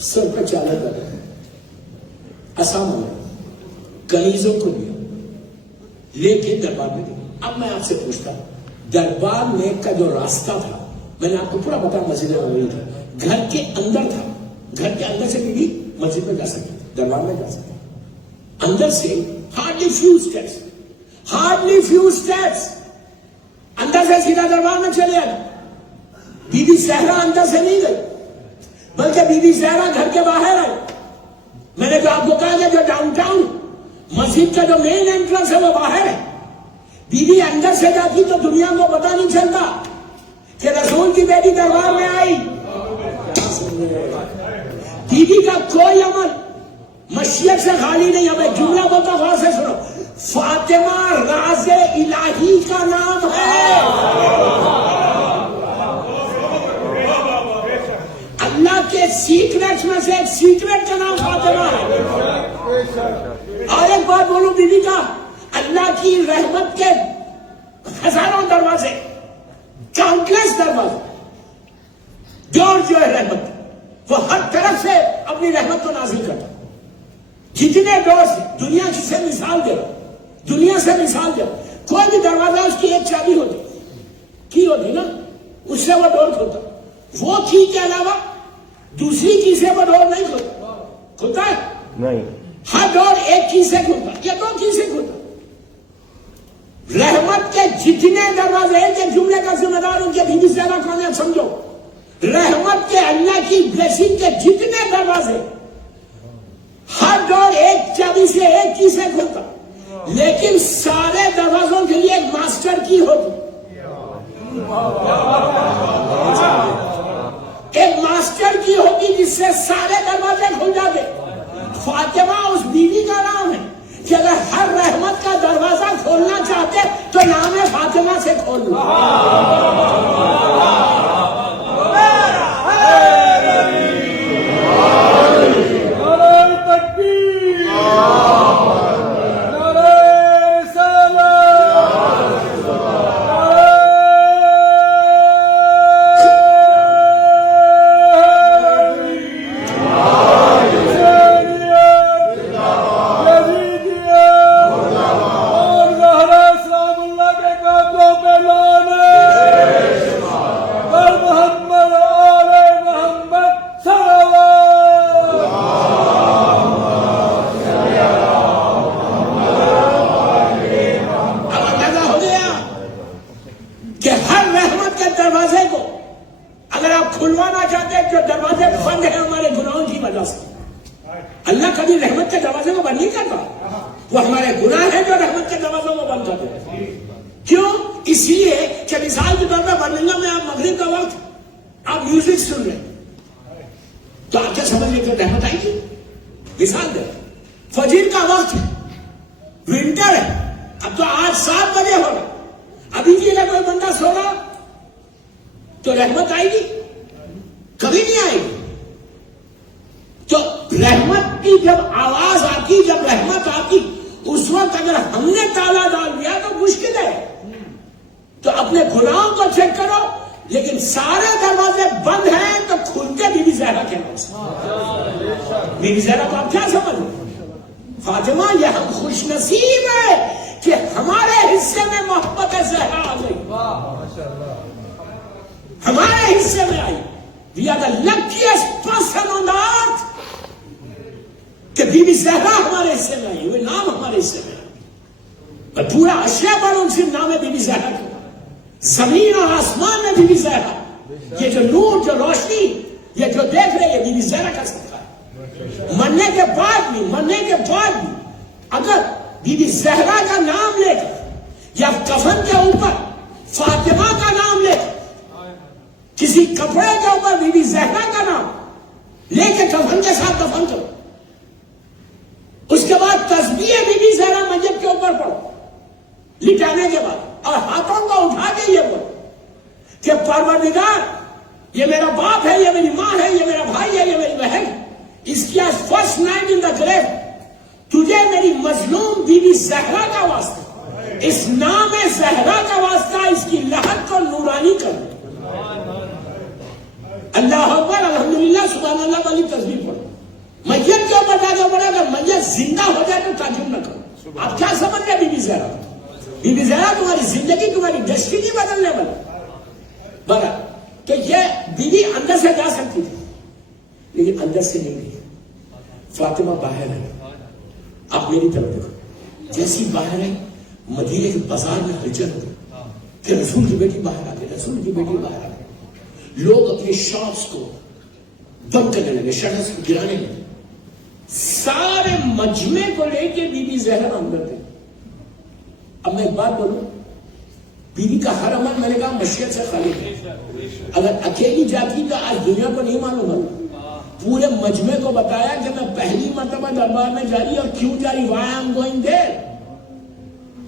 سر پہ چادر ڈالا, اسام کنیزوں کو لیا, لے کے دربار میں گئی. اب میں آپ سے پوچھتا ہوں, دربار میں کا جو راستہ تھا, میں نے آپ کو پورا بتایا, مسجد نبوی تھا, گھر کے اندر تھا. گھر کے اندر سے بیوی مسجد میں جا سکتی, دربار میں جا سکتی. اندر سے hardly few steps, hardly few steps, اندر سے سیدھا دربار میں چلے آئے. بی بی زہرا اندر سے نہیں گئی, بلکہ بی بی زہرا گھر کے باہر آئی. میں نے جو آپ کو کہا جو ڈاؤن ٹاؤن مسجد کا جو مین انٹرنس ہے وہ باہر ہے. بی بی اندر سے جاتی تو دنیا کو پتا نہیں چلتا کہ رسول کی بیٹی دربار میں آئی. بی بی کا کوئی عمل مشیت سے خالی نہیں. ہمیں جملہ بولتا غور سے سنو, فاطمہ راز الہی کا نام ہے. اللہ کے سیکریٹس میں سے ایک سیکریٹ کا نام فاطمہ ہے. اور ایک بات بولو بیوی کا، اللہ کی رحمت کے ہزاروں دروازے، کاؤنٹلیس دروازے، ڈور جو ہے رحمت، وہ ہر طرف سے اپنی رحمت کو نازل کرتا. جتنے ڈور دنیا سے مثال دے، دنیا سے مثال دے، کوئی بھی دروازہ اس کی ایک چابی ہوتی، کی ہوتی نا، اس سے وہ ڈور کھلتا. وہ کی کے علاوہ دوسری کی سے وہ ڈور نہیں کھلتا. کھلتا ہے نہیں. ہر ڈور ایک کی سے کھلتا یا دو کی سے کھلتا. رحمت کے جتنے دروازے ہیں، کہ جملے کا ذمہ دار ان کے بیوی زیادہ کون ہے سمجھو. رحمت کے اللہ کی بلیسنگ کے جتنے دروازے، ہر ڈور ایک چابی سے ایک کی سے کھلتا، لیکن سارے دروازوں کے لیے ایک ماسٹر کی ہوتی. ایک ماسٹر کی ہوگی جس سے سارے دروازے کھل جاتے. فاطمہ اس بیوی کا نام ہے کہ اگر ہر رحمت کا دروازہ کھولنا چاہتے تو نام ہے فاطمہ سے کھول لو. اللہ کبھی رحمت کے دروازے کو بند نہیں کرتا. وہ ہمارے گناہ ہیں جو رحمت کے دروازوں کو بند کرتے ہیں. کیوں؟ اس لیے کہ مثال کے طور پر برمنگھم میں آپ مغرب کا وقت آپ میوزک سن رہے تو آپ کیا سمجھ لیں کہ رحمت آئی گی؟ مثال دے. فجر کا وقت ہے، ونٹر ہے، اب تو 8-7 بجے ہو رہا، ابھی بھی اگر کوئی بندہ سو رہا تو رحمت آئے گی؟ کبھی نہیں آئے گی. تو رحمت کی جب آواز آتی، جب رحمت آتی، اس وقت اگر ہم نے تالا ڈال دیا تو مشکل ہے. تو اپنے گناہوں کو چیک کرو، لیکن سارے دروازے بند ہیں تو کھلتے بی بی زہرا کے نام سے. بی بی زہرا کو آپ کیا سمجھ لیں؟ فاطمہ یہ ہم خوش نصیب ہے کہ ہمارے حصے میں محبت زہرا آ گئی، ہمارے حصے میں آئی. We are the luckiest person on the earth کہ بی بی زہرا ہمارے حصے میں آئی، وہ نام ہمارے حصے میں آئی. اور پورا اشیاء پر ان سے نام ہے بی بی زہرا کا. زمین اور آسمان میں بی بی زہرا، یہ جو نور، جو روشنی، یہ جو دیکھ رہے ہیں بی بی زہرا کا صدقہ ہے. مرنے کے بعد بھی اگر بی بی زہرا کا نام لے کر یا کفن کے اوپر فاطمہ کا نام لے کر، کسی کپڑے کے اوپر بی بی زہرا کا نام لے کے کفن کے ساتھ دفن کرو، اس کے بعد تسبیح بی بی زہرا میت کے اوپر پڑھو لٹانے کے بعد، اور ہاتھوں کو اٹھا کے یہ بولو کہ پروردگار، یہ میرا باپ ہے، یہ میری ماں ہے، یہ میرا بھائی ہے، یہ میری بہن ہے، اس کی آج فرسٹ نائٹ ان دا گریو، تجھے میری مظلوم بی بی زہرا کا واسطہ، اس نام زہرا کا واسطہ، اس کی لہر کو نورانی کر دو. اللہ اکبر، الحمدللہ، سبحان اللہ والی تسبیح پڑھو. میت کے اوپر جا کے پڑھا، اگر میت زندہ ہو جائے تو تعجب نہ کرو. آپ کیا سمجھ رہے بی بی زہرا؟ بی بی زہرا تمہاری زندگی، تمہاری ڈیسٹینی بدلنے والی. بڑا تو یہ بیوی اندر سے جا سکتی تھی لیکن اندر سے نہیں گئی. فاطمہ باہر ہے. آپ میری طرف دیکھو، جیسی باہر ہے مدینے کے بازار میں ہلچل ہو گئی کہ رسول کی بیٹی باہر آ گئی، رسول کی بیٹی باہر آ گئی. لوگ اپنے شاپس کو بند کرنے لگے، شٹرز کو گرانے لگے. سارے مجمع کو لے کے بی بی زہرا اندر تھے. اب میں ایک بات بولوں، بیوی کا ہر عمل میں نے کہا مشیت سے خالی ہے. اگر اکیلی جاتی تو آج دنیا کو نہیں معلوم ہوگا. پورے مجمع کو بتایا کہ میں پہلی مرتبہ دربار میں جا رہی اور کیوں جا رہی، why I'm going there.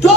2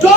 2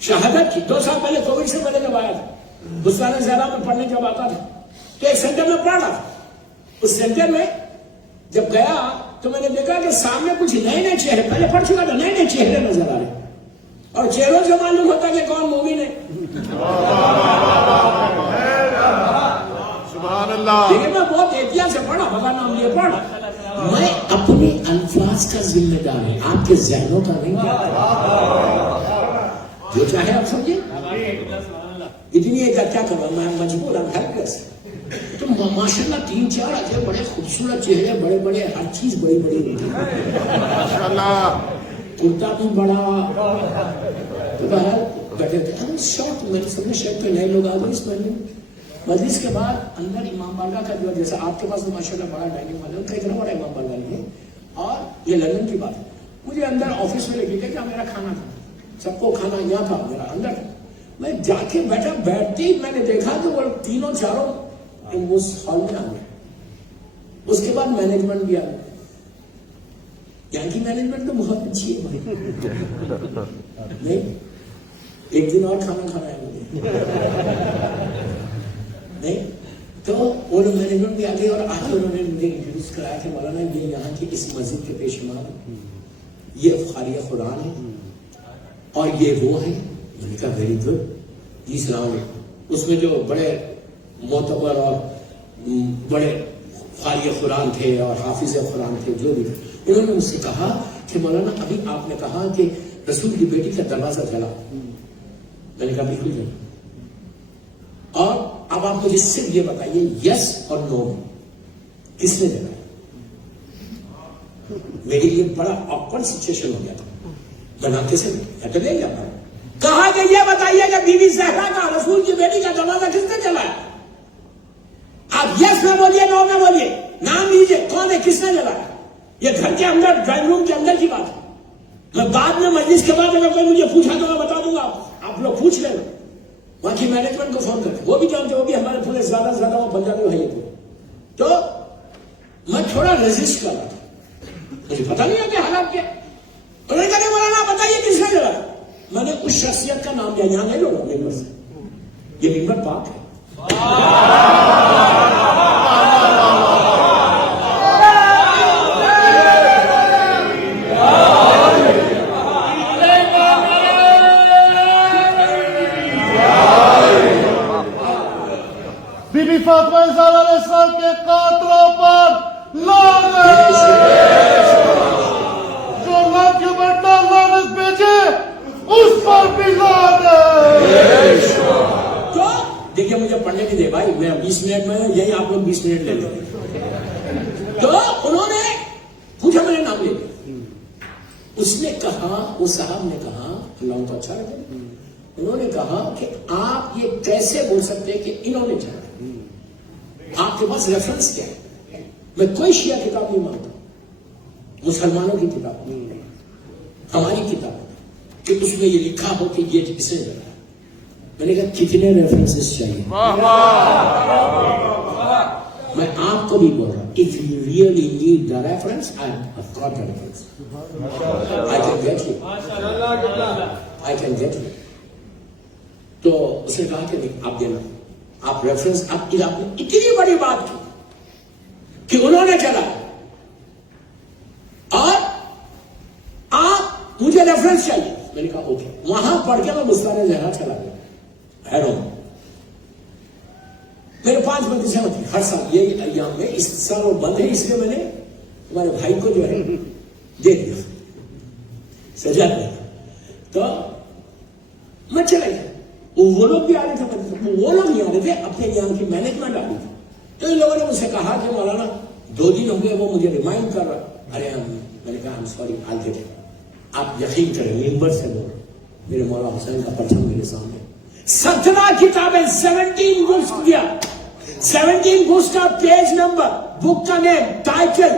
شہادت کی 2 سال پہلے کووڈ سے پہلے جب آیا تھا بستان زہرا میں پڑھنے جب آتا تھا تو ایک سینٹر میں پڑھ رہا تھا. اس سینٹر میں جب گیا تو میں نے دیکھا کہ سامنے کچھ نئے نئے چہرے, پہلے پڑھ چکا تھا, نئے نئے چہرے نظر آ رہے اور چہروں سے معلوم ہوتا کہ کون مومن ہے. سبحان اللہ. لیکن میں بہت احتیاط سے پڑھا, بابا نام لیے پڑھا. میں اپنے الفاظ کا ذمہ دار ہے, آپ کے ذہنوں کا نہیں. جو چاہے آپ سمجھے. اتنی ایک کیا کروں میں مجبور ہوں گھر کیسے. تو ماشاء اللہ 3-4 آتے بڑے خوبصورت چہرے, بڑے بڑے, ہر چیز بڑی بڑی ہوتی ہے, کرتا بھی بڑا. تو بہرحال بیٹھے تھے شوق, میں نے سمجھا شاید کہ نئے لوگ آ گئے اس مجلس کے بعد اندر امام بارگاہ کا جو جیسا آپ کے پاس تو ماشاء اللہ بڑا ڈائننگ ہال ہے, ان کا اتنا بڑا امام بارگاہ نہیں ہے. اور یہ لندن کی بات ہے. مجھے اندر آفس میں لے کے کیا میرا کھانا تھا, سب کو کھانا یہاں تھا, میرا اندر تھا. میں جا کے بیٹھا, بیٹھتے ہی میں نے دیکھا کہ وہ 3-4 اس ہال میں آ گئے. اس کے بعد مینجمنٹ بھی آ گیا. یہاں کی مینجمنٹ تو بہت اچھی ہے بھائی. نہیں ایک دن اور کھانا کھانا ہے مجھے نہیں. تو وہ لوگ مینجمنٹ بھی آ گئی اور آ کے انہوں نے مجھے انٹروڈیوس کرایا کہ مولانا یہ یہاں کی اس مسجد کے پیش امام, یہ قاری قرآن ہے اور یہ وہ ہے. میں نے کہا ویری گڈ جی, السلام علیکم. اس میں جو بڑے معتبر اور بڑے قاری قرآن تھے اور حافظ قرآن تھے جو بھی, انہوں نے مجھ سے کہا کہ مولانا ابھی آپ نے کہا کہ رسول کی بیٹی کا دروازہ جلا. میں نے کہا بالکل نہیں. اور اب آپ مجھے صرف یہ بتائیے یس اور نو کس نے جلایا. میرے لیے بڑا آکورڈ سچویشن ہو گیا تھا. بناتے سے تو لے جاتا ہوں. کہا کہ یہ بتائیے کہ بی بی زہرا کا رسول کی بیٹی کا دروازہ کس نے جلایا. آپ یس نہ بولیے نو نہ بولیے, نام لیجیے کون ہے, کس نے جلایا. یہ گھر کے اندر ڈرائنگ روم کے اندر کی بات ہے. میں بعد میں مجلس کے بعد اگر کوئی مجھے پوچھا تو میں بتا دوں گا, آپ لوگ پوچھ لینا. وہاں کی مینجمنٹ کو فون کرتے, وہ بھی جانتے, وہ بھی ہمارے پورے زیادہ سے زیادہ وہ پنجابی بھائی تھے. تو میں تھوڑا ریزسٹ کر رہا تھا, مجھے پتا نہیں ہے کہ حالات کیا. انہوں نے کہا مولانا بتائیے کس نے جلایا. میں نے اس شخصیت کا نام لیا, یہاں نہیں لوگا ممبر سے, یہ ممبر پاک ہے. بی بی فاطمہ زہرا علیہ السلام کے قاتلوں پر لعنت. جو اللہ کے بیٹا لعنت بھیجے اس پر بھی لعنت. تو دیکھیے مجھے پڑھنے کی دے بھائی, میں 20 منٹ میں, یہی آپ لوگ 20 منٹ لے لیں. تو انہوں نے پوچھا, میرے نام لے لیا. اس نے کہا, وہ صاحب نے کہا, اللہ کو اچھا لگا, انہوں نے کہا کہ آپ یہ کیسے بول سکتے ہیں کہ انہوں نے چاہا. آپ کے پاس ریفرنس کیا ہے. میں کوئی شیعہ کتاب نہیں مانتا, مسلمانوں کی کتاب نہیں, ہماری کتاب کہ اس میں یہ لکھا ہو کہ یہ کس نے جلایا. میں نے کہا کتنے ریفرنسز چاہیے. میں آپ کو بھی بول رہا ہوں, if you really need the reference, I've got the reference. I can get you. I can get you. تو اس نے کہا کہ آپ دینا, آپ ریفرنس. آپ نے اتنی بڑی بات کی کہ انہوں نے چلا اور آپ مجھے ریفرنس چاہیے. میں نے کہا اوکے. وہاں پڑھ کے میں بستان زہرا چلا گیا. میرے 5 مدرسے ہوتی ہر سال, یہ ایام میں, اس سال وہ بند ہے, اس لیے میں نے ہمارے بھائی کو جو ہے دے دیا, سجا دیا. تو میں چلا گیا. وہ لوگ بھی آ رہے تھے, وہ لوگ نہیں آ رہے تھے, اپنے یہاں کی مینجمنٹ آ رہی تھی. تو ان لوگوں نے مجھ سے کہا کہ مولانا 2 دن ہو گئے, وہ مجھے ریمائنڈ کر رہا. ارے میں نے کہا I'm sorry, I'll get it. آپ یقین کریں, ممبر سے بول میرے مولا حسین کا پرچم میرے سامنے. 17 کتابیں, 17 بکس دیا, 17 بکس کا پیج نمبر, بک کا نیم, ٹائٹل,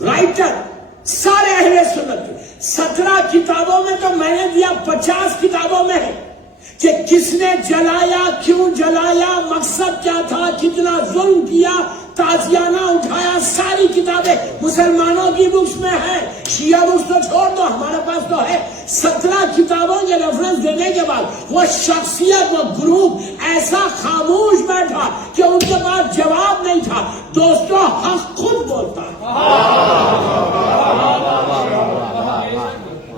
رائٹر, سارے اہل سنت. 17 کتابوں میں تو میں نے دیا, 50 کتابوں میں ہے کہ کس نے جلایا, کیوں جلایا, مقصد کیا تھا, کتنا ظلم کیا, تازیانہ اٹھایا، ساری کتابیں مسلمانوں کی بکس میں ہیں، شیعہ بکس تو چھوڑ دو، ہمارے پاس تو ہے 17 کتابوں کے ریفرنس دینے کے بعد وہ شخصیت، وہ گروپ ایسا خاموش بیٹھا کہ ان کے پاس جواب نہیں تھا۔ دوستو، حق خود بولتا ہے،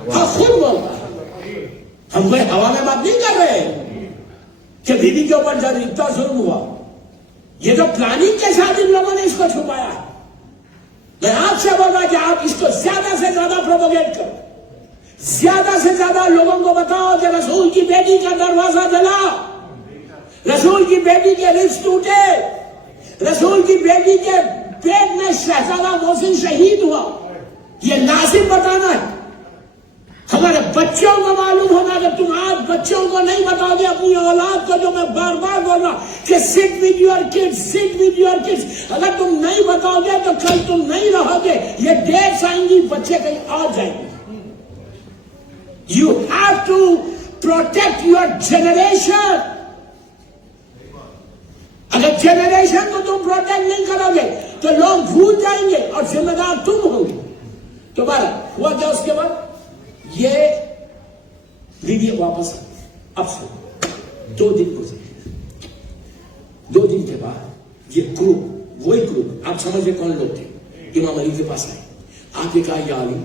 حق خود بولتا ہے۔ ہم کوئی ہوا میں بات نہیں کر رہے کہ بیوی کے اوپر جب اتنا ظلم ہوا، یہ تو پلاننگ کے ساتھ ان لوگوں نے اس کو چھپایا۔ میں آپ سے بول رہا کہ آپ اس کو زیادہ سے زیادہ پروپوگیٹ کرو، زیادہ سے زیادہ لوگوں کو بتاؤ کہ رسول کی بیٹی کا دروازہ جلا، رسول کی بیٹی کے رزق ٹوٹے، رسول کی بیٹی کے پیٹ میں شہزادہ محسن شہید ہوا، یہ لازم بتانا ہے۔ ہمارے بچوں کو معلوم ہوگا کہ تم آج بچوں کو نہیں بتاؤ گے، اپنی اولاد کو، جو میں بار بار بول رہا کہ sit with your kids, sit with your kids۔ اگر تم نہیں بتاؤ گے تو کل تم نہیں رہو گے، یہ ڈیٹس آئیں گی، بچے کہیں اور جائیں گے۔ You have to protect your generation۔ اگر جنریشن کو تم پروٹیکٹ نہیں کرو گے تو لوگ بھول جائیں گے اور ذمہ دار تم ہوں گے۔ تو بارہ ہوا کیا اس کے بعد؟ یہ بیوی واپس آئی۔ اب سن، 2 دن گزرے، 2 دن کے بعد یہ گروپ، وہی گروپ، آپ سمجھے کون لوگ تھے، امام علی کے پاس آئے، آ کے کہا یا علی،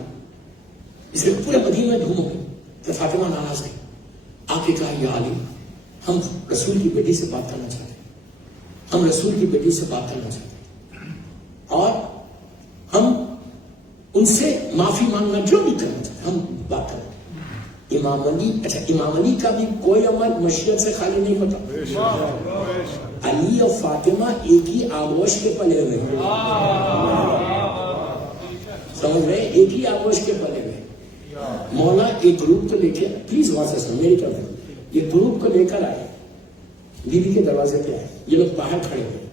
اس نے پورے مدینے میں دھوم ہو گئی کہ فاطمہ ناراض ہے، آ کے کہا یا علی، ہم رسول کی بیٹی سے بات کرنا چاہتے ہیں، ہم رسول کی بیٹی سے بات کرنا چاہتے ہیں، اور ہم ان سے معافی مانگنا، جو بھی کرنا چاہتے ہیں، ہم بات کریں۔ امام علی، اچھا امام علی کا بھی کوئی عمل مشیت سے خالی نہیں ہوتا۔ علی اور فاطمہ ایک ہی آغوش کے پلے ہوئے، سمجھ رہے، ایک ہی آغوش کے پلے ہوئے۔ مولا ایک گروپ کو لے کے، پلیز وہاں سے سن میری طرف، یہ گروپ کو لے کر آئے، بیوی کے دروازے پہ آئے، یہ لوگ باہر کھڑے ہوئے،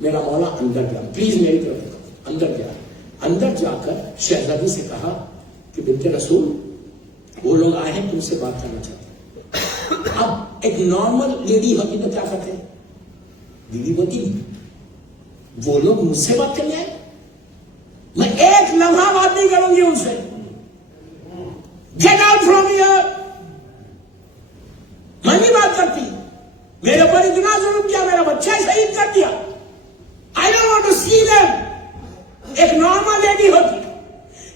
میرا مولا اندر گیا، پلیز میری طرف اندر گیا، اندر جا کر شہزادی سے کہا کہ بنت رسول، وہ لوگ آئے ہیں تم سے بات کرنا چاہتے ہیں۔ اب ایک نارمل لیڈی ہوتی تو کیا کرتے ہیں، بیوی ہوتی نہیں، وہ لوگ مجھ سے بات کرنے آئے، میں ایک لمحہ بات نہیں کروں گی ان سے، گیٹ آؤٹ فرام ہیئر، میں نہیں بات کرتی، میرے اوپر اتنا ظلم کیا، میرا بچہ شہید کر دیا، I don't want to see them۔ ایک نارمل لیڈی ہوتی۔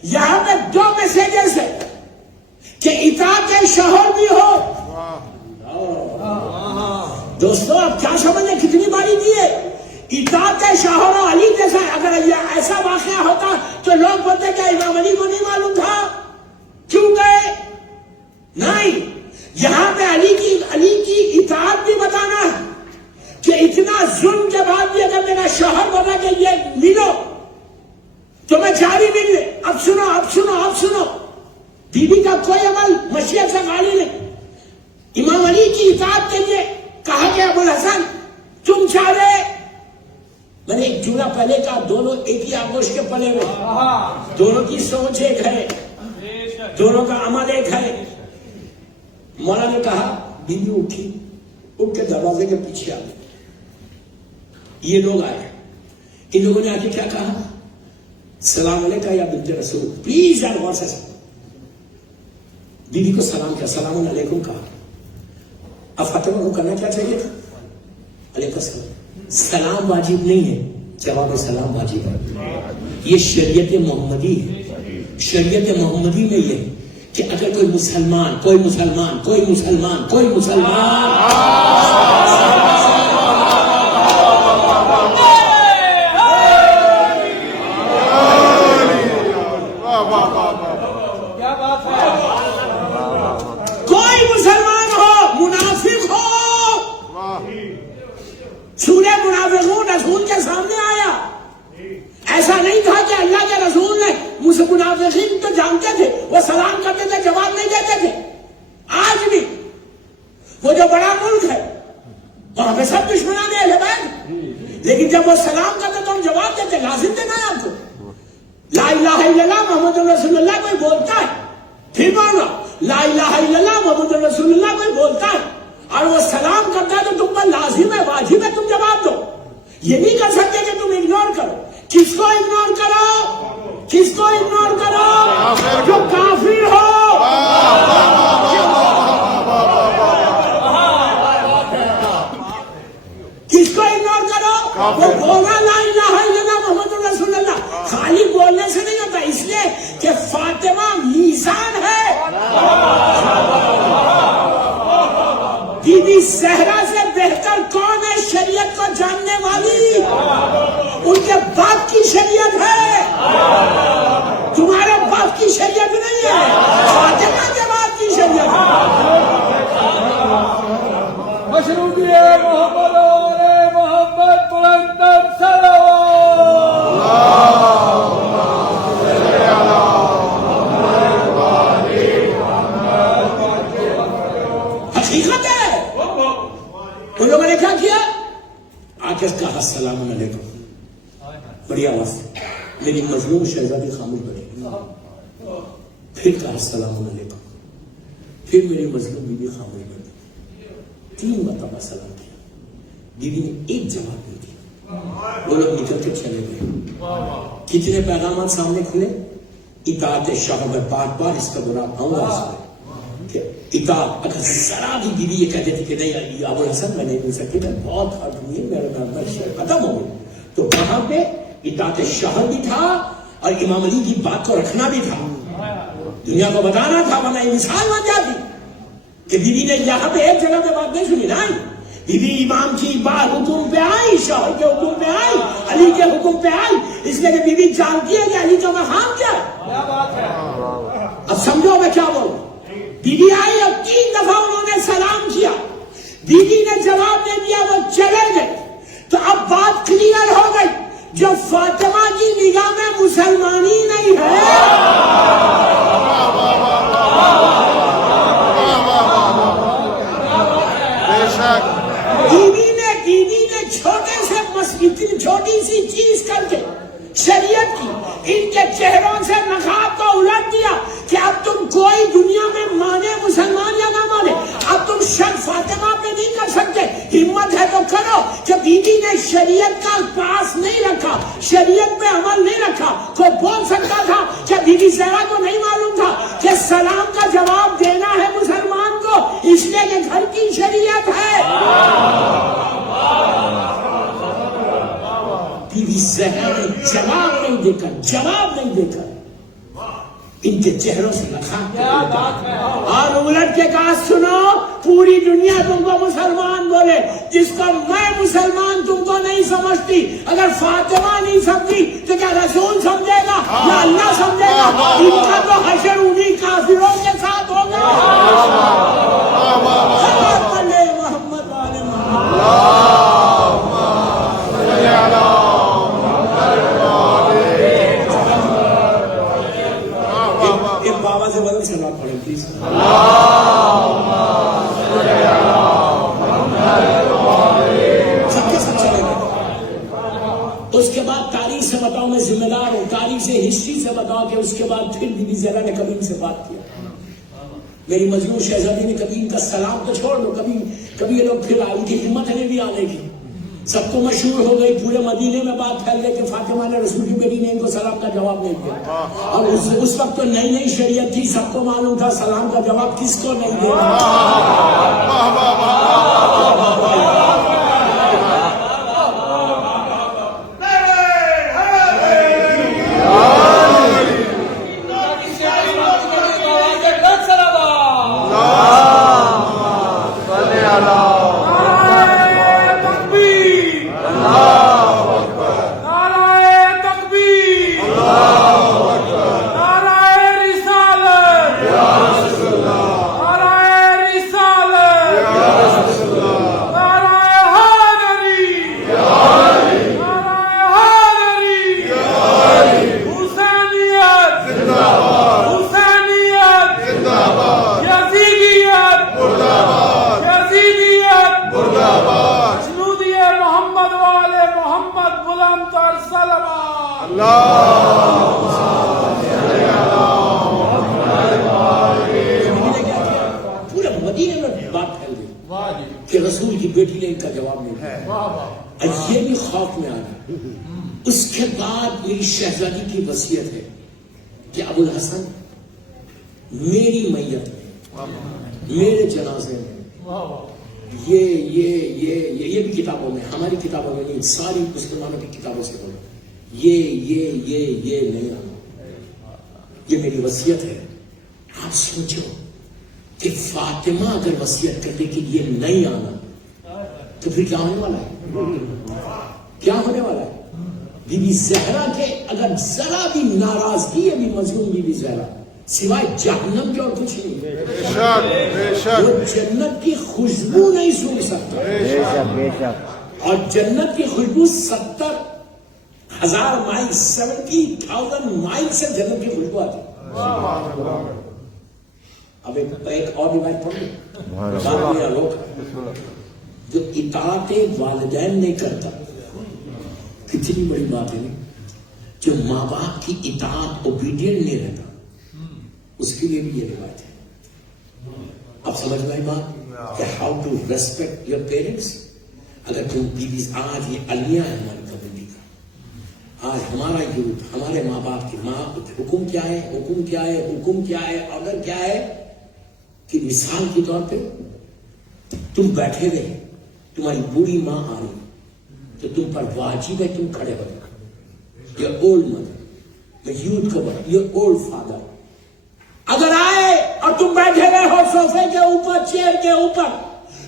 یہاں پہ 2 میسیجز ہیں کہ اطاعت شوہر بھی ہو۔ دوستو آپ کیا سمجھیں، کتنی باری دی ہے اطاعت شوہر و علی جیسا۔ اگر یہ ایسا واقعہ ہوتا تو لوگ بولتے کہ امام علی کو نہیں معلوم تھا، کیوں گئے؟ نہیں، یہاں پہ علی کی اطاعت بھی بتانا ہے کہ اتنا ظلم کے بعد بھی اگر میرا شوہر بولا کہ یہ ملو تو میں جاری مل لے۔ اب سنو، اب سنو، اب سنو، بیوی کا کوئی عمل مشیت سے خالی نہیں۔ امام علی کی اطاعت کے لیے کہا کہ ابو الحسن تم چاہ رہے، میں نے ایک جملہ پہلے کہا، دونوں ایک ہی آغوش کے پلے ہوئے، دونوں کی سوچ ایک ہے، دونوں کا عمل ایک ہے۔ مولا نے کہا، بیوی اٹھی، اٹھ کے دروازے کے پیچھے آ گئی، یہ لوگ آئے، ان لوگوں نے آ کے کیا کہا، سلام علیکم یا بنت رسول، پلیز یار غور سے سن۔ بیوی کو سلام کیا، سلام علیکم کہا۔ اب فاطمہ کو کرنا کیا چاہیے تھا، علیکم السلام۔ سلام واجب نہیں ہے، جواب سلام واجب ہے۔ یہ شریعت محمدی ہے، شریعت محمدی میں یہ کہ اگر کوئی مسلمان ہو، منافق ہو، سورہ منافقون رسول کے سامنے آیا، ایسا نہیں تھا کہ اللہ کے رسول نے منافقین تو جانتے تھے، وہ سلام کرتے تھے، جواب نہیں دیتے تھے۔ آج بھی وہ جو بڑا ملک ہے وہاں پہ سب دشمنان اہل بیت، لیکن جب وہ سلام کرتے تو ہم جواب دیتے، لازم دینا ہے آپ کو۔ لا الہ الا اللہ محمد رسول اللہ کوئی بولتا ہے، پھر بول رہا لا الہ الا اللہ محمد رسول اللہ کوئی بولتا ہے اور وہ سلام کرتا ہے تو تم پر لازم ہے، واجب ہے تم جواب دو۔ یہ نہیں کر سکتے کہ تم اگنور کرو. کس کو اگنور کرو؟ کس کو اگنور کرو؟ جو کافر ہو. کس کو اگنور کرو؟ وہ بولا لا الہ الا اللہ محمد رسول اللہ. خالی بولنے سے نہیں ہوتا، اس لیے کہ فاطمہ میزان ہے. بی بی زہرا سے بہتر کون ہے شریعت کو جاننے والی؟ ان کے باپ کی شریعت ہے، تمہارے باپ کی شریعت نہیں ہے، فاطمہ کے باپ کی شریعت ہے. مشروطیہ محمد اور محمد بلند حقیقت ہے. ان لوگوں نے کیا کیا؟ آ کے کہا السلام علیکم بڑی آواز سے. میری مظلوم شہزادی خاموش بیٹھی. پھر کہا السلام علیکم. پھر میری مظلوم بیوی خاموش بیٹھی. 3 مرتبہ سلام کیا. بیوی نے ایک جواب نہیں دیا. وہ لوگ نکل کے چلے گئے. کتنے پیغامات سامنے کھلے؟ اطاعت شاہ. میں بار بار اس کا دوران آؤں گا اس میں کہ اطاعت. اگر ذرا بھی بیوی یہ کہتے تھے کہ نہیں ابو الحسن میں نہیں مل سکتی، میں بہت ہارٹ ہوئی ہے، میرا نام ختم ہو گئی، تو وہاں پہ اطاعت شوہر بھی تھا اور امام علی کی بات کو رکھنا بھی تھا. دنیا کو بتانا تھا، ورنہ یہ مثال بن جاتی کہ بیوی نے یہاں پہ ایک جگہ پہ بات نہیں سنی. نہیں، بیوی امام کی بات حکم پہ آئی، شوہر کے حکم پہ آئی، علی کے حکم پہ آئی، اس لیے کہ بیوی جانتی ہے کہ علی کا مقام کیا ہے. اب سمجھو میں کیا بولوں. بیوی آئی اور 3 دفعہ انہوں نے سلام کیا. بیوی نے جواب نہیں دیا، وہ چلے گئے. تو اب بات کلیئر ہو گئی. جو فاطمہ کی نگاہ میں مسلمانی نہیں ہے، بیوی نے چھوٹے سے چھوٹی سی چیز کر کے شریعت کی ان کے چہروں سے نقاب کو الٹ دیا کہ اب تم کوئی دنیا میں مانے مسلمان یا نہ مانے، اب تم شک فاطمہ پہ نہیں کر سکتے. ہمت ہے تو کرو. کہ بیوی نے شریعت کا پاس نہیں رکھا، شریعت پہ عمل نہیں رکھا. کوئی بول سکتا تھا کہ بیوی زہرا کو نہیں معلوم تھا کہ سلام کا جواب دینا ہے مسلمان کو، اس لیے کہ گھر کی شریعت ہے. بیوی زہرا نے جواب نہیں دے کر ان کے چہروں سے لکھا اور الٹ کے کہا سنو، پوری دنیا تم کو مسلمان بولے، جس کو میں مسلمان تم کو نہیں سمجھتی. اگر فاطمہ نہیں سمجھی تو کیا رسول سمجھے گا یا اللہ سمجھے گا؟ ان کا تو حشر انہی کافروں کے ساتھ ہوگا. محمد والے محمد. بابا سے بدل سلام پڑھیں پلیز. سب کے ساتھ چلے گئے. اس کے بعد تاریخ سے بتاؤ، میں ذمہ دار ہوں، تاریخ سے ہسٹری سے بتاؤ کہ اس کے بعد پھر بی بی زہرا نے کبھی ان سے بات کیا. میری مجنون شہزادی نے کبھی ان کا سلام تو چھوڑ دو، کبھی یہ لوگ پھر ان کی ہمت نہیں بھی آنے کی. سب کو مشہور ہو گئی، پورے مدینے میں بات پھیل گئی کہ فاطمہ نے رسول کی بیٹی نے ان کو سلام کا جواب نہیں دیا. اور اس وقت تو نئی شریعت تھی، سب کو معلوم تھا سلام کا جواب کس کو نہیں دینا. کہ رسول کی بیٹی نے ان کا جواب نہیں دیا. یہ بھی خوف میں آ گیا. اس کے بعد میری شہزادی کی وصیت ہے کہ ابو الحسن میری میت میں، میرے جنازے میں یہ بھی کتابوں میں، ہماری کتابوں میں نہیں، ساری مسلمانوں کی کتابوں سے بولو، یہ نہیں آنا. یہ میری وصیت ہے. آپ سوچو کہ فاطمہ اگر وصیت کر دے کہ یہ نہیں آنا تو پھر کیا ہونے والا ہے؟ کیا ہونے والا ہے؟ بی بی زہرا کے اگر ذرا بھی ناراضگی ہے بھی مظلوم بی بی زہرا، سوائے جہنم کے اور کچھ نہیں. وہ جنت کی خوشبو نہیں سن سکتا، بے شک. اور جنت کی خوشبو 70,000 مائل 70,000 مائل سے جنت کی خوشبو آتی. اب ایک اور روایت پڑھ لو. جو اطاعت والدین نہیں کرتا، کتنی بڑی بات ہے. جو ماں باپ کی اطاعت اوبیڈینٹ نہیں رہتا، اس کے لیے بھی یہ روایت ہے. اب سمجھ میں بات کہ how to respect your parents. اگر تم بیوی، آج یہ المیہ ہے ہماری کمیونٹی کا، آج ہمارا یوتھ، ہمارے ماں باپ کی ماں، حکم کیا ہے، حکم کیا ہے، حکم کیا ہے، آرڈر کیا ہے، کہ مثال کے طور پہ تم بیٹھے رہے، تمہاری بوڑھی ماں آ رہی تو تم پر واجب ہے تم کھڑے ہو جاؤ. یہ اولڈ مدر، یوتھ کو بڑھ، یہ اولڈ فادر اگر آئے اور تم بیٹھے رہے ہو صوفے کے اوپر، چیئر کے اوپر،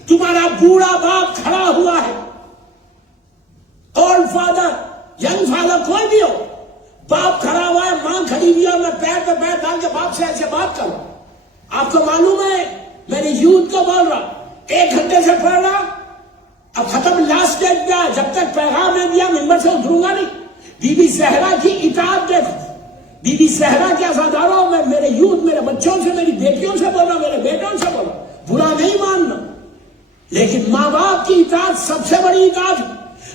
تمہارا بوڑھا باپ کھڑا ہوا ہے، اولڈ فادر، ینگ فادر، کوئی بھی ہو، باپ کھڑا ہوا ہے، ماں کھڑی ہوئی ہے، میں پیر پہ پیر ڈال کے باپ سے ایسے بات کروں. آپ کو معلوم ہے میں نے یوتھ کو بول رہا، 1 گھنٹے سے پڑھ رہا، اب ختم لاسٹ اسٹیج پہ آیا، جب تک پیغام نہیں دیا ممبر سے اتروں گا نہیں. بی بی زہرا کی اطاعت دیکھو، بی بی زہرا کے عزاداروں میں، میرے یوتھ، میرے بچوں سے، میری بیٹیوں سے بول رہا، میرے بیٹوں سے بول رہا، برا نہیں ماننا، لیکن ماں باپ کی اطاعت سب سے بڑی اطاعت ہے.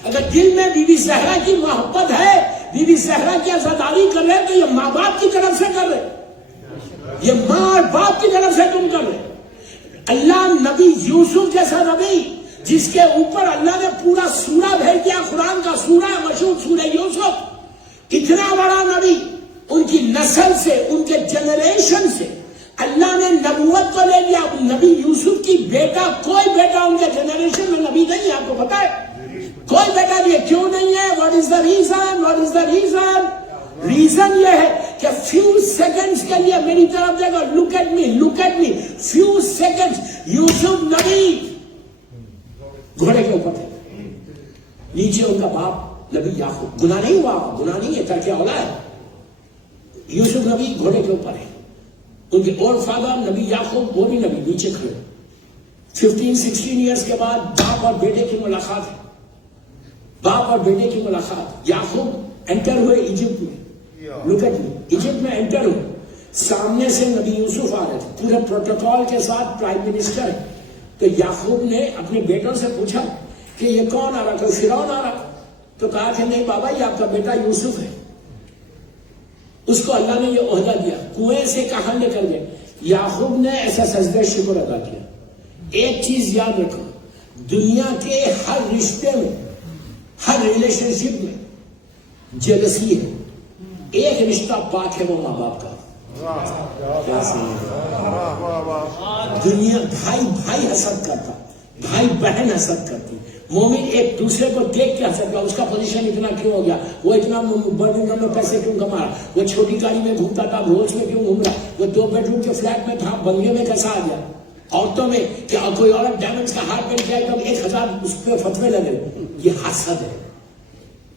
اگر دل میں بی بی زہرا کی محبت ہے، بی بی زہرا کی عزاداری کر رہے تو یہ ماں باپ کی طرف سے کر رہے، یہ ماں اور باپ کی طرف سے تم کر رہے. اللہ نبی یوسف جیسا نبی جس کے اوپر اللہ نے پورا سورہ بھیج دیا، قرآن کا سورہ مشہور سورہ یوسف، اتنا بڑا نبی، ان کی نسل سے، ان کے جنریشن سے اللہ نے نبوت کو لے لیا. نبی یوسف کی بیٹا، کوئی بیٹا ان کے جنریشن میں نبی نہیں ہے. آپ کو پتا ہے کوئی بیٹا نہیں ہے. کیوں نہیں ہے؟ What is the reason? What is the reason? Reason یہ ہے کہ فیو سیکنڈز کے لیے میری طرف دیکھو، look at me, look at me, few seconds Yusuf نبی گھوڑے کے اوپر تھے، نیچے ان کا باپ نبی یعقوب. گناہ نہیں ہوا، گناہ نہیں ہے، ترکیہ اولا ہے. یوسف نبی گھوڑے کے اوپر ہے، ان کے اور فادر نبی یعقوب، وہ بھی نبی، نیچے کھڑے. 15-16 ایئرس کے بعد باپ اور بیٹے کی ملاقات ہے، باپ اور بیٹے کی ملاقات. یعقوب انٹر ہوئے ایجپٹ میں، لک ایٹ می، ایجپٹ میں انٹر ہوئے، سامنے سے نبی یوسف آ رہے تھے پورے پروٹوکول کے ساتھ، پرائم منسٹر. تو یعقوب نے اپنے بیٹوں سے پوچھا کہ یہ کون آ رہا؟ کوئی فرعون آ رہا؟ تو کہا کہ نہیں بابا، یہ آپ کا بیٹا یوسف ہے. اس کو اللہ نے یہ عہدہ دیا، کنویں سے کہاں لے کر گئے. یعقوب نے ایسا سجدہ شکر ادا کیا. ایک چیز یاد رکھو، دنیا کے ہر رشتے میں، ہر ریلیشن شپ میں جیلسی ہے. ایک رشتہ پاک ہے، وہ ماں باپ کا. دنیا بھائی بھائی حسد کرتا، بھائی بہن حسد کرتی، مومن ایک دوسرے کو دیکھ کے حسد کرتا. اس کا پوزیشن اتنا کیوں ہو گیا، وہ اتنا برمنگھم میں پیسے کیوں کما رہا، وہ چھوٹی گاڑی میں گھومتا تھا، رولز میں کیوں گھوم رہا، وہ 2 بیڈروم کے فلیٹ میں تھا، بنگلے میں کیسا آ گیا. عورتوں میں کہ کوئی عورت ڈائمنڈز کا ہار پہن کے ایک 1000 اس پہ فتوے لگے. یہ حسد ہے،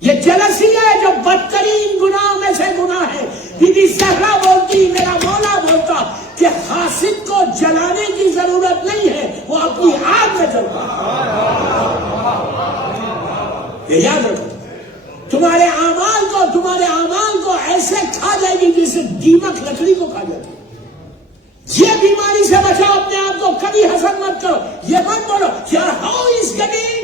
یہ جلسی ہے، جو بدترین گناہوں میں سے گناہ ہے. بی بی زہرا بولتی، میرا مولا بولتا کہ حاسد کو جلانے کی ضرورت نہیں ہے، وہ اپنی آگ میں جلتا ہے. یہ یاد رکھو، تمہارے اعمال کو ایسے کھا جائے گی جیسے دیمک لکڑی کو کھا جاتی ہے. یہ بیماری سے بچاؤ اپنے آپ کو، کبھی حسد مت کرو. یہ مت بولو یار ہاؤ از گیٹنگ،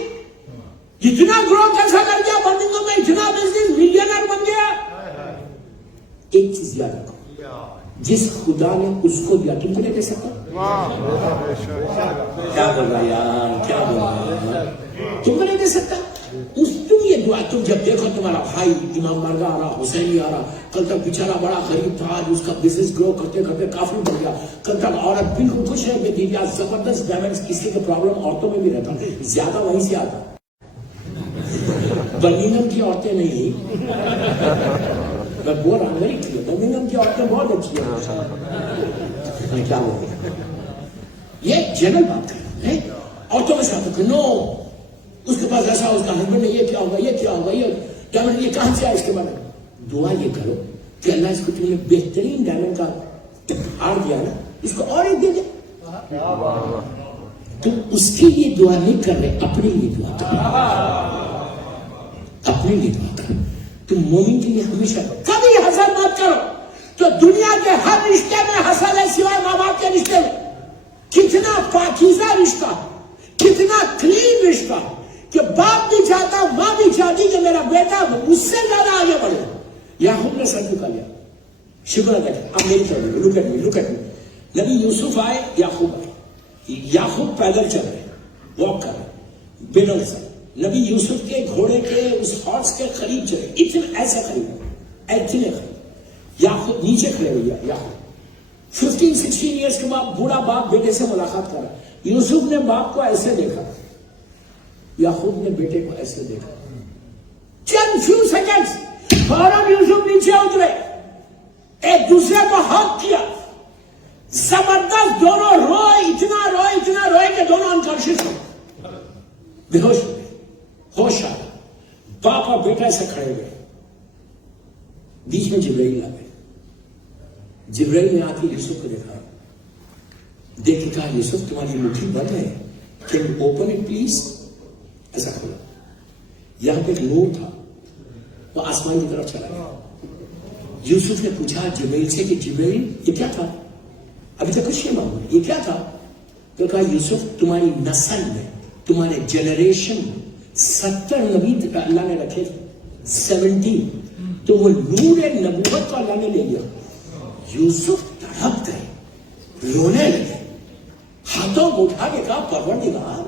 اتنا گرو کیسا کر گیا، برمنگھم میں اتنا بزنس، ملینئر بن گیا. ایک چیز یاد رکھو، جس خدا نے اس کو دیا تم کو نہیں دے سکتا. کیا بول رہا یار، کیا بول رہا، تم کو نہیں دے سکتا. تم یہ دعا تم جب دیکھو تمہارا بھائی امام مرغا آ رہا, حسینی آ رہا, کل تک بیچارہ بڑا غریب تھا, آج اس کا بزنس گرو کرتے کرتے کافی بڑھ گیا, کل تک عورت بالکل خوش ہے کہ دیدی آج زبردست ڈائمنڈس, کسی کا پرابلم عورتوں میں بھی رہتا, زیادہ وہیں سے آتا. برمنگھم کی عورتیں نہیں, میں بول رہا ہوں ویری کلیئر, برمنگھم کی عورتیں بہت اچھی ہیں. کیا ہو گیا, یہ جنرل بات کر رہے ہیں عورتوں میں سے. نو, اس کے پاس ایسا, اس کا ہسبینڈ نے یہ کیا ہوگا, یہ کیا ہوگا, یہ ڈائمنڈ یہ کہاں سے آئے, اس کے بعد دعا یہ کرو کہ اللہ اس کو تم نے بہترین ڈائمنڈ کا ہار دیا نا, اس کو اور ایک دے دے. تم اس کے لیے دعا نہیں کر رہے, اپنے لیے دعا کر رہے, اپنے لیے دعا کرو. تم مومن کے لیے ہمیشہ کبھی حسد مت کرو. تو دنیا کے ہر رشتے میں حسد ہے سوائے ماں باپ کے رشتے میں. کتنا پاکیزہ رشتہ, کتنا کلین رشتہ, کہ باپ بھی چاہتا, ماں بھی چاہتی کہ میرا بیٹا مجھ سے زیادہ آگے بڑھے. یعقوب نے سر جھکا لیا, شکر ادا کیا, اب میری طرف لک ایٹ می, لک ایٹ می. نبی یوسف آئے, یعقوب آئے. یعقوب پیدل چل رہے, واک کر رہے, بنا سر. نبی یوسف کے گھوڑے کے اس ہارس کے قریب چلے, اتنے ایسے قریب, اتنے قریب. یعقوب نیچے کھڑے ہوئے. یعقوب 15-16 ایئرس کے بعد بوڑھا باپ بیٹے سے ملاقات کر رہا. یوسف نے باپ کو ایسے دیکھا, یعقوب نے بیٹے کو ایسے دیکھا. چند فیو سیکنڈز فوراً یوسف نیچے اترے, ایک دوسرے کو ہگ کیا, زبردست. دونوں روئے, اتنا روئے کہ دونوں انکانشیس ہو, بے ہوش ہو گئے. ہوش آیا, باپ اور بیٹا سے کھڑے ہوئے, بیچ میں جبرائیل آ گئے. جبرائیل نے آ کے یوسف کو دیکھا, دیکھ کے کہا یوسف تمہاری مٹھی بند ہے, can you open it please. ایسا کھولا, یہاں پہ ایک نور تھا, وہ آسمان کی طرف چلا گیا. یوسف نے پوچھا جبرائیل سے کہ جبرائیل یہ کیا تھا, ابھی تک کچھ نہیں معلوم, یہ کیا تھا. تو کہا یوسف تمہاری نسل میں, تمہارے جنریشن میں 70 نبی اللہ نے رکھے تھے, 70, تو وہ نور نبوت کو اللہ نے لے لیا. یوسف تڑپ گئے, رونے لگے, ہاتھوں کو اٹھا کے کہا پروردگار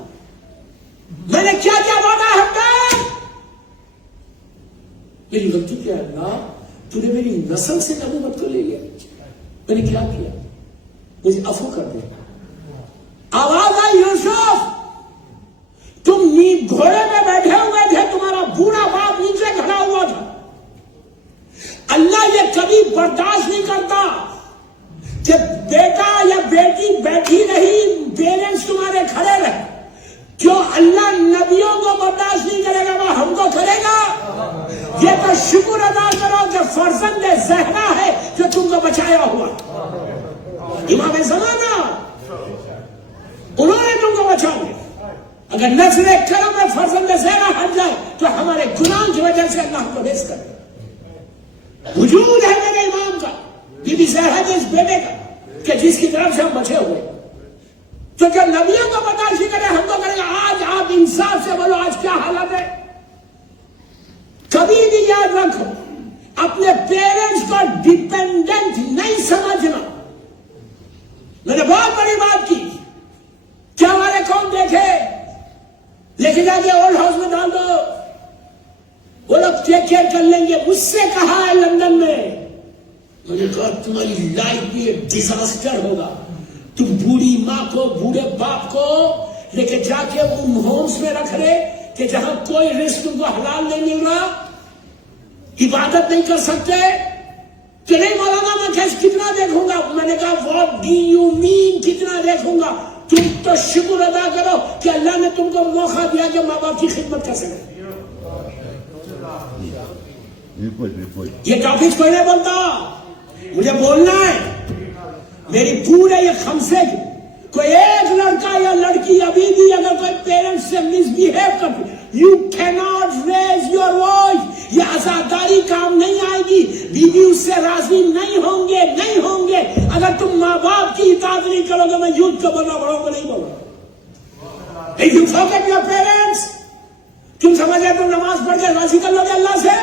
میں نے کیا کیا مانگا ہے, میری غلطی کیا ہے اللہ, تو نے میری نسل سے نبوت کو لے لیا, میں نے کیا کیا, مجھے عفو کر دے. آواز آئی یوسف تم گھوڑے میں بیٹھے ہوئے تھے, تمہارا بوڑھا باپ نیچے کھڑا ہوا تھا. اللہ یہ کبھی برداشت نہیں کرتا کہ بیٹا یا بیٹی بیٹھی رہی, پیرنٹس تمہارے کھڑے رہے. جو اللہ نبیوں کو برداشت نہیں کرے گا وہ ہم کو کرے گا. یہ تو شکر ادا کرو کہ فرزند زہرا ہے جو تم کو بچایا ہوا. امام زمانہ انہوں نے تم کو بچا لیا. اگر نظر کرم میں فرزند زہرا ہٹ جائے تو ہمارے گناہ کی وجہ سے اللہ کو ریز کرے. وجود ہے میرے امام کا, بی بی زہرا کے اس بیٹے کا, کہ جس کی طرف سے ہم بچے ہوئے. تو جو نبیوں کو برداشت نہیں کرے ہم کو کرے گا. آج آپ انصاف سے بولو آج کیا حالت ہے. کبھی بھی یاد رکھو اپنے پیرنٹس کو ڈیپینڈنٹ نہیں سمجھنا. میں نے بہت بڑی بات کی کہ ہمارے قوم دیکھے, لے کے جا کے اولڈ ہاؤس میں ڈال دو, وہ لوگ ٹیک کیئر کر لیں گے. مجھ سے کہا ہے لندن میں, میں نے کہا تمہاری لائف بھی ایک ڈیزاسٹر ہوگا. تم بوڑھی ماں کو, بوڑھے باپ کو لے کے جا کے ان ہومز میں رکھ رہے کہ جہاں کوئی رزق تم کو حلال نہیں مل رہا, عبادت نہیں کر سکتے. کہ نہیں مولانا میں کتنا دیکھوں گا. میں نے کہا واٹ ڈو یو مین کتنا دیکھوں گا. تم تو شکر ادا کرو کہ اللہ نے تم کو موقع دیا کہ ماں باپ کی خدمت کر سکے. یہ ٹاپک کوئی نہیں بولتا, مجھے بولنا ہے. میری پورے یہ خمسے کی کوئی ایک لڑکا یا لڑکی ابھی بھی اگر کوئی پیرنٹس سے مس بہیو کرتی, یو کیناٹ ریز یور وائس. یہ آزاداری کام نہیں آئے گی. بیوی اس سے راضی نہیں ہوں گے اگر تم ماں باپ کی اطاعت نہیں کرو گے. میں یوتھ کو بولنا بڑوں کو نہیں بولوں. If you forget your parents, تم سمجھے تم نماز پڑھ کے راضی کر لو گے اللہ سے.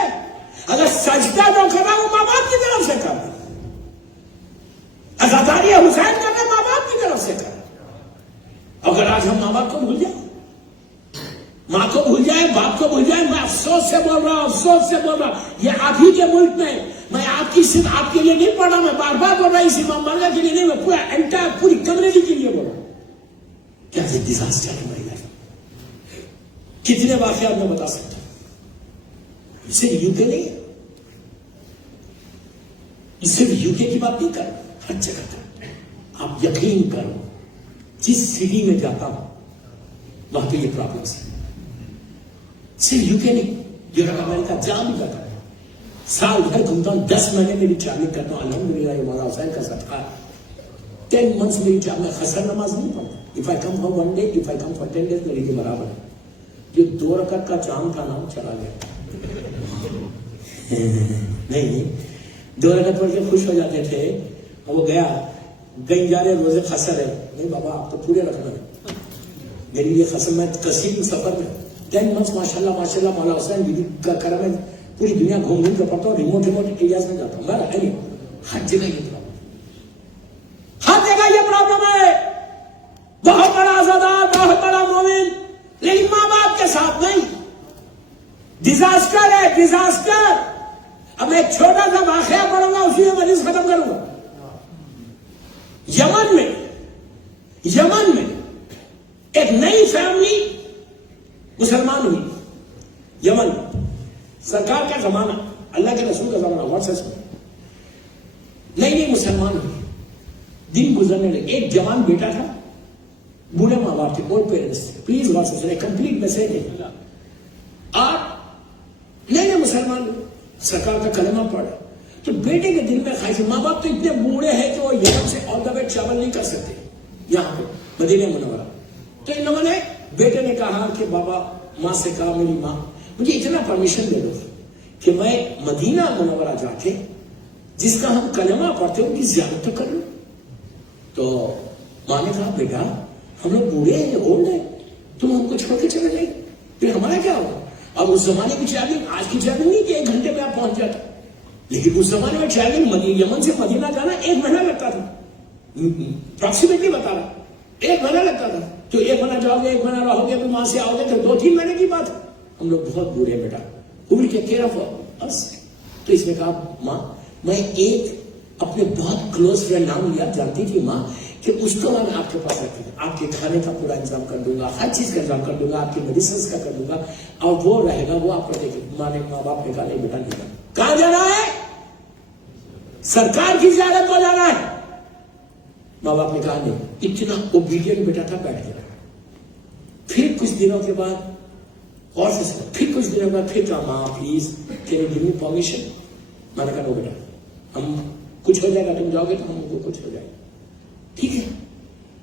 اگر سجدہ جو کرنا وہ ماں باپ کی طرف سے کرنا, آزاداری حسین کرنا ماں باپ کی طرف سے کرنا. اگر آج ہم ماں باپ کو بھول جائیں, ماں کو بھول جائیں, باپ کو کو بھول جائے. میں افسوس سے بول رہا ہوں. یہ آپ ہی کے ملک میں, میں آپ کی صرف آپ کے لیے نہیں پڑھ رہا, میں بار بار بول رہا ہوں, اس امام مالک کے لیے نہیں, میں پورا انٹائر پوری کمیونٹی کے لیے بول رہا ہوں. کیا ڈیزاسٹر ہے ہماری لائف. کتنے واقعات میں بتا سکتا ہوں. صرف یو کے نہیں, صرف یو کے کی بات نہیں کر رہا, ہر جگہ کا. آپ یقین کرو, جس سٹی میں جاتا ہوں وہاں پہ یہ پرابلمس ہے. صرف یو کے نہیں, یورپ امریکہ جہاں بھی جاتا ہوں, سال بھر گھومتا ہوں, 10 مہینے میری ٹریولنگ کرتا ہوں. الحمدللہ یہ مولانا حسین کا صدقہ ہے. 10 months میری میں خسر نماز نہیں پڑھتا. If I come for 1 day, if I come for 10 days, میرے لیے برابر ہے. جو 2 رکعت کا چاند تھا نا, چلا گیا. نہیں 2 رکعت پڑھ کے خوش ہو جاتے تھے, اور وہ گیا, کہیں جا رہے روزے خسر ہے. نہیں بابا, آپ تو پورے رکھنا ہے. میرے لیے خسر, میں کثیر سفر میں 10 months ماشاءاللہ مولانا حسین بیوی کا کرم ہے, پوری دنیا گھوم گھوم کے پڑھتا ہوں, ریموٹ ایریاز میں جاتا ہوں. میں رہا نہیں, ہر جگہ یہ پرابلم, ہر جگہ یہ پرابلم ہے. بہت بڑا آزادار, بہت بڑا مومن, لیکن ماں باپ کے ساتھ نہیں. ڈیزاسٹر ہے, ڈیزاسٹر. اب میں ایک چھوٹا سا واقعہ پڑھوں گا, اسی میں مجلس ختم کروں گا. یمن میں ایک نئی فیملی مسلمان ہوئی. یمن سرکار کا زمانہ, اللہ کے رسول کا زمانہ, واٹس نئی مسلمان ہوئی. دن گزرنے لگے, ایک جوان بیٹا تھا, بوڑھے ماں باپ تھے, اولڈ پیرنٹس تھے. پلیز واٹس سنیں, کمپلیٹ میسج ہے. آپ نئے مسلمان ہوئے, سرکار کا کلمہ پڑھا, تو بیٹے کے دل میں خواہش. ماں باپ تو اتنے بوڑھے ہیں کہ وہ یمن سے آل دا وے ٹریول نہیں کر سکتے یہاں پہ مدینہ منورہ. تو ان لوگوں نے, بیٹے نے کہا کہ بابا, ماں سے کہا, میری ماں مجھے اتنا پرمیشن دے دو کہ میں مدینہ منورہ جا کے جس کا ہم کلمہ پڑھتے ہیں ان کی زیارت تو کر لوں. تو ماں نے کہا, بیٹا ہم لوگ بوڑھے ہیں, اولڈ ہیں, تم ہم کو چھوڑ کے چلے جائیں, پھر ہمارا کیا ہوگا. اب اس زمانے کی ٹریولنگ, آج کی ٹریولنگ نہیں کہ 1 گھنٹے میں آپ پہنچ جاتا, لیکن اس زمانے میں ٹریولنگ یمن سے مدینہ جانا 1 مہینہ لگتا تھا. اپروکسیمیٹلی بتا رہا, 1 مہینہ لگتا تھا. تو 1 مہینہ جاؤ گے, 1 مہینہ رہو گے, پھر وہاں سے آؤ گے, تو 2-3 مہینے کی بات ہے. ہم لوگ بہت بوڑھے ہیں بیٹا, پوری کے کیئر آف اس. تو اس نے کہا, ماں میں ایک اپنے بہت کلوز فرینڈ, نام لیا, جانتی تھی ماں, کہ اس کو میں آپ کے پاس رکھتی ہوں, آپ کے کھانے کا پورا انتظام کر دوں گا, ہر چیز کا انتظام کر دوں گا, آپ کے میڈیسنس کا کر دوں گا, اور وہ رہے گا, وہ آپ کو دیکھے. ماں باپ نے کہا, نہیں بیٹا نہیں. کہاں جانا ہے؟ سرکار کی زیارت کو جانا ہے. ماں باپ نے کہا نہیں. اتنا اوبیڈینٹ بیٹا تھا, بیٹھ گیا. پھر کچھ دنوں کے بعد, اور پھر کچھ دنوں کے بعد پھر کہا, ماں please can you give me permission. میں نے کہا, نو بیٹا, ہم کچھ ہو جائے گا, تم جاؤ گے تو ہم کو کچھ ہو جائے گا. ٹھیک ہے.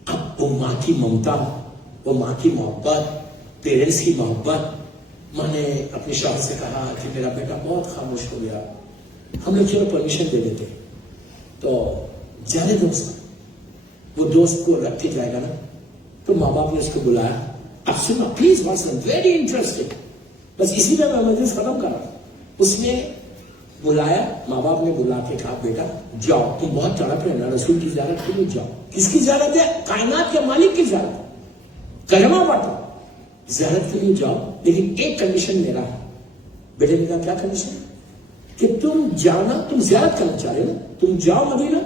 اب وہ ماں کی ممتا, وہ ماں کی محبت, پیرنٹس کی محبت. ماں نے اپنے شوہر سے کہا کہ میرا بیٹا بہت خاموش ہو گیا, ہم لوگ چلو پرمیشن دے دیتے. تو جانے دوست, وہ دوست کو رکھ کے جائے گا نا. تو ماں باپ نے اس کو بلایا. اب سنو پلیز, ویری انٹرسٹنگ, بس اسی میں مجلس ختم کر رہا. اس نے بلایا, ماں باپ نے بلا کے کہا, بیٹا جاؤ, تم بہت تڑپ رہے نا, رسول کی زیارت کے لیے جاؤ. کس کی زیارت ہے؟ کائنات کے مالک کی زیارت. کلمہ پڑھو, زیارت کے لیے جاؤ, لیکن ایک کنڈیشن میرا ہے. بیٹے نے کہا, کیا کنڈیشن؟ کہ تم جانا, تم زیارت کرنا چاہ رہے ہو, تم جاؤ مدینہ,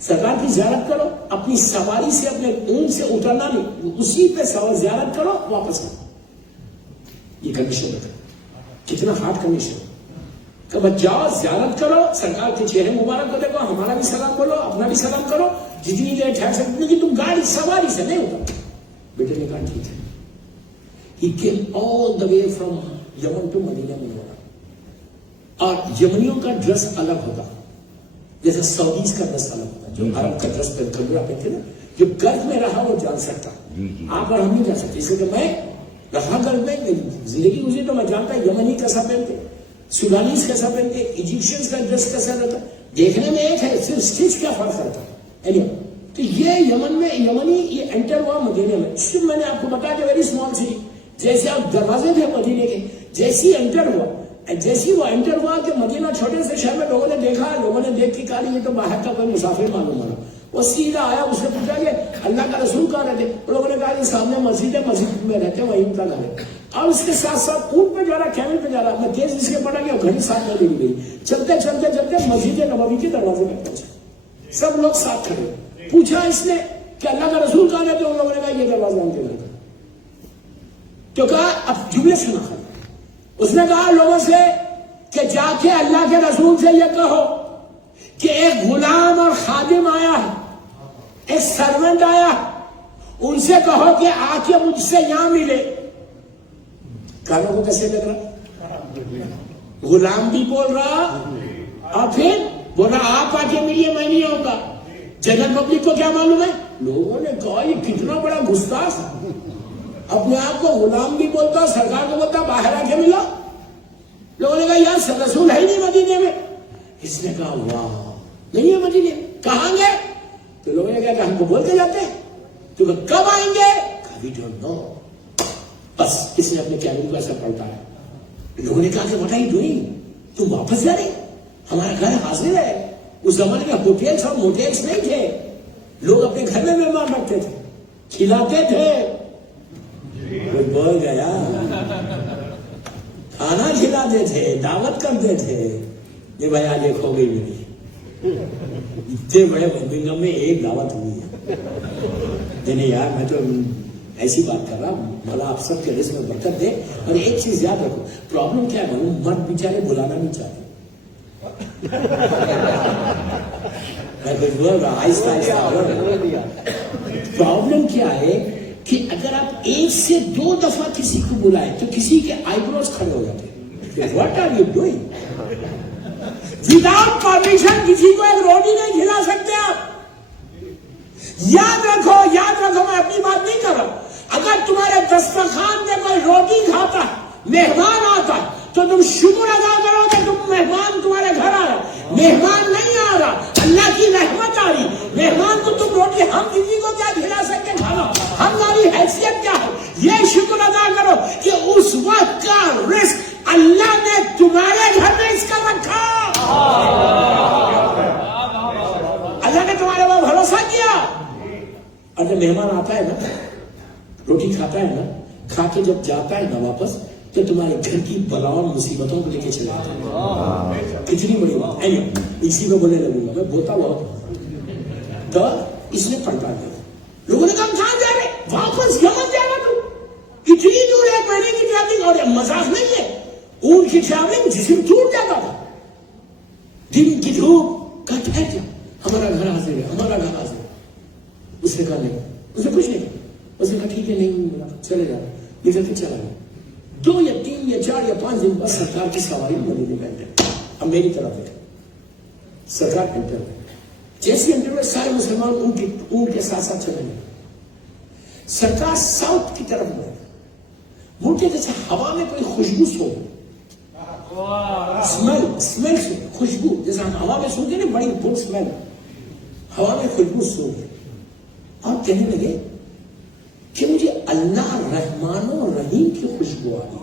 سرکار کی زیارت کرو, اپنی سواری سے, اپنے اونٹ سے اترنا نہیں, اسی پہ زیارت کرو, واپس آؤ. یہ کنڈیشن بتا, کتنا ہارڈ کنڈیشن. کہ بس جاؤ, زیارت کرو, سرکار کے چہرے مبارک کو دیکھو, ہمارا بھی سلام بولو, اپنا بھی سلام کرو, جتنی دیر ٹھہر سکتے, لیکن تم گاڑی سواری سے نہیں اتر. بیٹے نے کہا ٹھیک ہے. He came all the way from Yemen to مدینہ منورہ. اور یمنیوں کا ڈریس الگ ہوتا, جیسے سعودیز کا ڈریس الگ ہوتا, جو عرب کا ڈریس پہنتے نا, جو گرد میں رہا وہ جان سکتا, آپ اور ہم نہیں جان سکتے. اس لیے میں رہا گرد میں, زندگی گزری تو میں جانتا یمنی کیسا پہنتے, سوڈانیز کیسا پہنتے, ایجپشنز کا ڈریس کیسا رہتا. دیکھنے میں ایک ہے, صرف اسٹچ کیا فرق کرتا ہے. تو یہ یمن میں, یمنی یہ انٹر ہوا مدینے میں. صرف میں نے آپ کو بتایا کہ ویری اسمال سٹی, جیسے آپ دروازے تھے مدینے کے, جیسی انٹر ہوا, جیسی وہ انٹر ہوا کہ مدینہ چھوٹے سے شہر میں لوگوں نے دیکھا, لوگوں نے دیکھ کے کہا, یہ تو باہر کا کوئی مسافر معلوم ہو رہا. وہ سیدھا آیا, اس نے پوچھا کہ اللہ کا رسول کہاں رہتے؟ لوگوں نے کہا کہ سامنے مسجد ہے, مسجد میں رہتے ہیں, وہیں ان کا گھر ہے. اور اس کے ساتھ ساتھ اونٹ پہ جا رہا, کیمل پہ جا رہا, میں تیز اس کے پڑا گیا, گھڑی ساتھ میں لے گئی. چلتے چلتے چلتے مسجد نبوی کے دروازے میں پہنچا, سب لوگ ساتھ کھڑے. پوچھا اس نے کہ اللہ کا رسول کہاں رہتے؟ ان لوگوں نے کہا یہ دروازہ ان کے گھر کا. تو کہا اب جملے سنا کر, اس نے کہا لوگوں سے کہ جا کے اللہ کے رسول سے یہ کہو کہ ایک غلام اور خادم آیا ہے, ایک سرونٹ آیا, ان سے کہو کہ آ کے مجھ سے یہاں ملے. کانوں کو کیسے لگ رہا؟ غلام بھی بول رہا اور پھر بولا آپ آ کے ملیے, میں نہیں آؤں گا. جنرل پبلک کو کیا معلوم ہے؟ لوگوں نے کہا یہ کتنا بڑا گستاخ, اپنے آپ کو غلام بھی بولتا, سرکار کو بولتا باہر آ کے ملا. لوگوں نے کہا یار رسول ہے ہی نہیں مدینے میں. اس نے کہا واہ نہیں ہے مدینے, کہاں گئے؟ تو لوگوں نے کہا کہ ہم کو بولتے جاتے ہیں. تو کب آئیں گے؟ We don't know. بس اس نے اپنے کیبن کو ایسا پلٹا ہے. لوگوں نے کہا کہ واٹ آر یو ڈوئنگ, تم واپس جا رہے, ہمارا گھر حاضر ہے. اس زمانے میں ہوٹلس اور موٹلس نہیں تھے, لوگ اپنے گھر میں مہمان رکھتے تھے, کھلاتے تھے. کوئی بول گیا, کھانا کھلاتے تھے, دعوت کرتے تھے. یہ بھائی آج ایک ہو گئی میری, اتنے بڑے برمنگھم میں ایک دعوت ہوئی ہے. نہیں یار میں تو ایسی بات کر رہا ہوں, بھلا آپ سب کے رزق میں برکت دے. اور ایک چیز یاد رکھو, پرابلم کیا ہے, مرد بیچارے بلانا نہیں چاہتے. میں کچھ بول رہا آہستہ آہستہ. پرابلم کیا ہے کہ اگر آپ ایک سے 2 دفعہ کسی کو بلائے تو کسی کے آئی بروز کھڑے ہو جاتے ہیں. What are you doing? Without permission کسی کو ایک روٹی نہیں کھلا سکتے آپ. یاد رکھو, میں اپنی بات نہیں کر رہا. اگر تمہارے دسترخوان میں کوئی روٹی کھاتا ہے, مہمان آتا ہے, تو تم شکر ادا کرو کہ تم مہمان تمہارے گھر آ رہا. مہمان نہیں آ رہا, اللہ کی رحمت آ رہی. مہمان کو تم روٹی, ہم کسی کو کیا کھلا سکتے کھانا, ہماری حیثیت کیا ہے, یہ شکر ادا کرو کہ اس وقت کا رزق اللہ نے تمہارے گھر میں اس کا رکھا. اللہ نے تمہارے پر بھروسہ کیا. اور جب مہمان آتا ہے نا, روٹی کھاتا ہے نا, کھا کے جب جاتا ہے نا واپس, تو تمہارے گھر کی بلاؤں مصیبتوں کو لے کے چلے جاتا ہے. کتنی بڑی بات ہے, اسی کو بولنے لگوں گا, میں بولتا بہت. تو اس نے پلٹا دیا. لوگوں نے کہا کہاں جا رہے, واپس یمن جا رہا. تو اتنی دور 1 مہینے کی ٹریولنگ, اور مذاق نہیں ہے, اونٹ کی ٹریولنگ جسم ٹوٹ جاتا تھا. دن کی دھوپ کا ٹھہر گیا, ہمارا گھر حاضر ہے, ہمارا گھر حاضر ہے. اس نے کہا نہیں, اس نے کچھ نہیں کہا. اس نے کہا ٹھیک ہے, نہیں ملا, چلے جا. نکل کے چلا گیا. 2 یا 3 یا 4 یا 5 دن بعد سرکار کی سواری مدینے میں انٹر. اب میری طرف ہے, سرکار انٹر ہوئے. جیسے انٹر ہوئے سارے مسلمان اونٹ کے ساتھ ساتھ چلے گئے. سرکار ساؤتھ کی طرف گئے. مڑ کے جیسے ہوا میں کوئی خوشبو سو, اسمیل سے خوشبو, جیسے ہم ہوا میں سنتے نا, بڑی گڈ اسمیل, ہوا میں خوشبو سو گئی. اور کہنے لگے کہ مجھے اللہ رحمان و رحیم کی خوشبو آ رہی.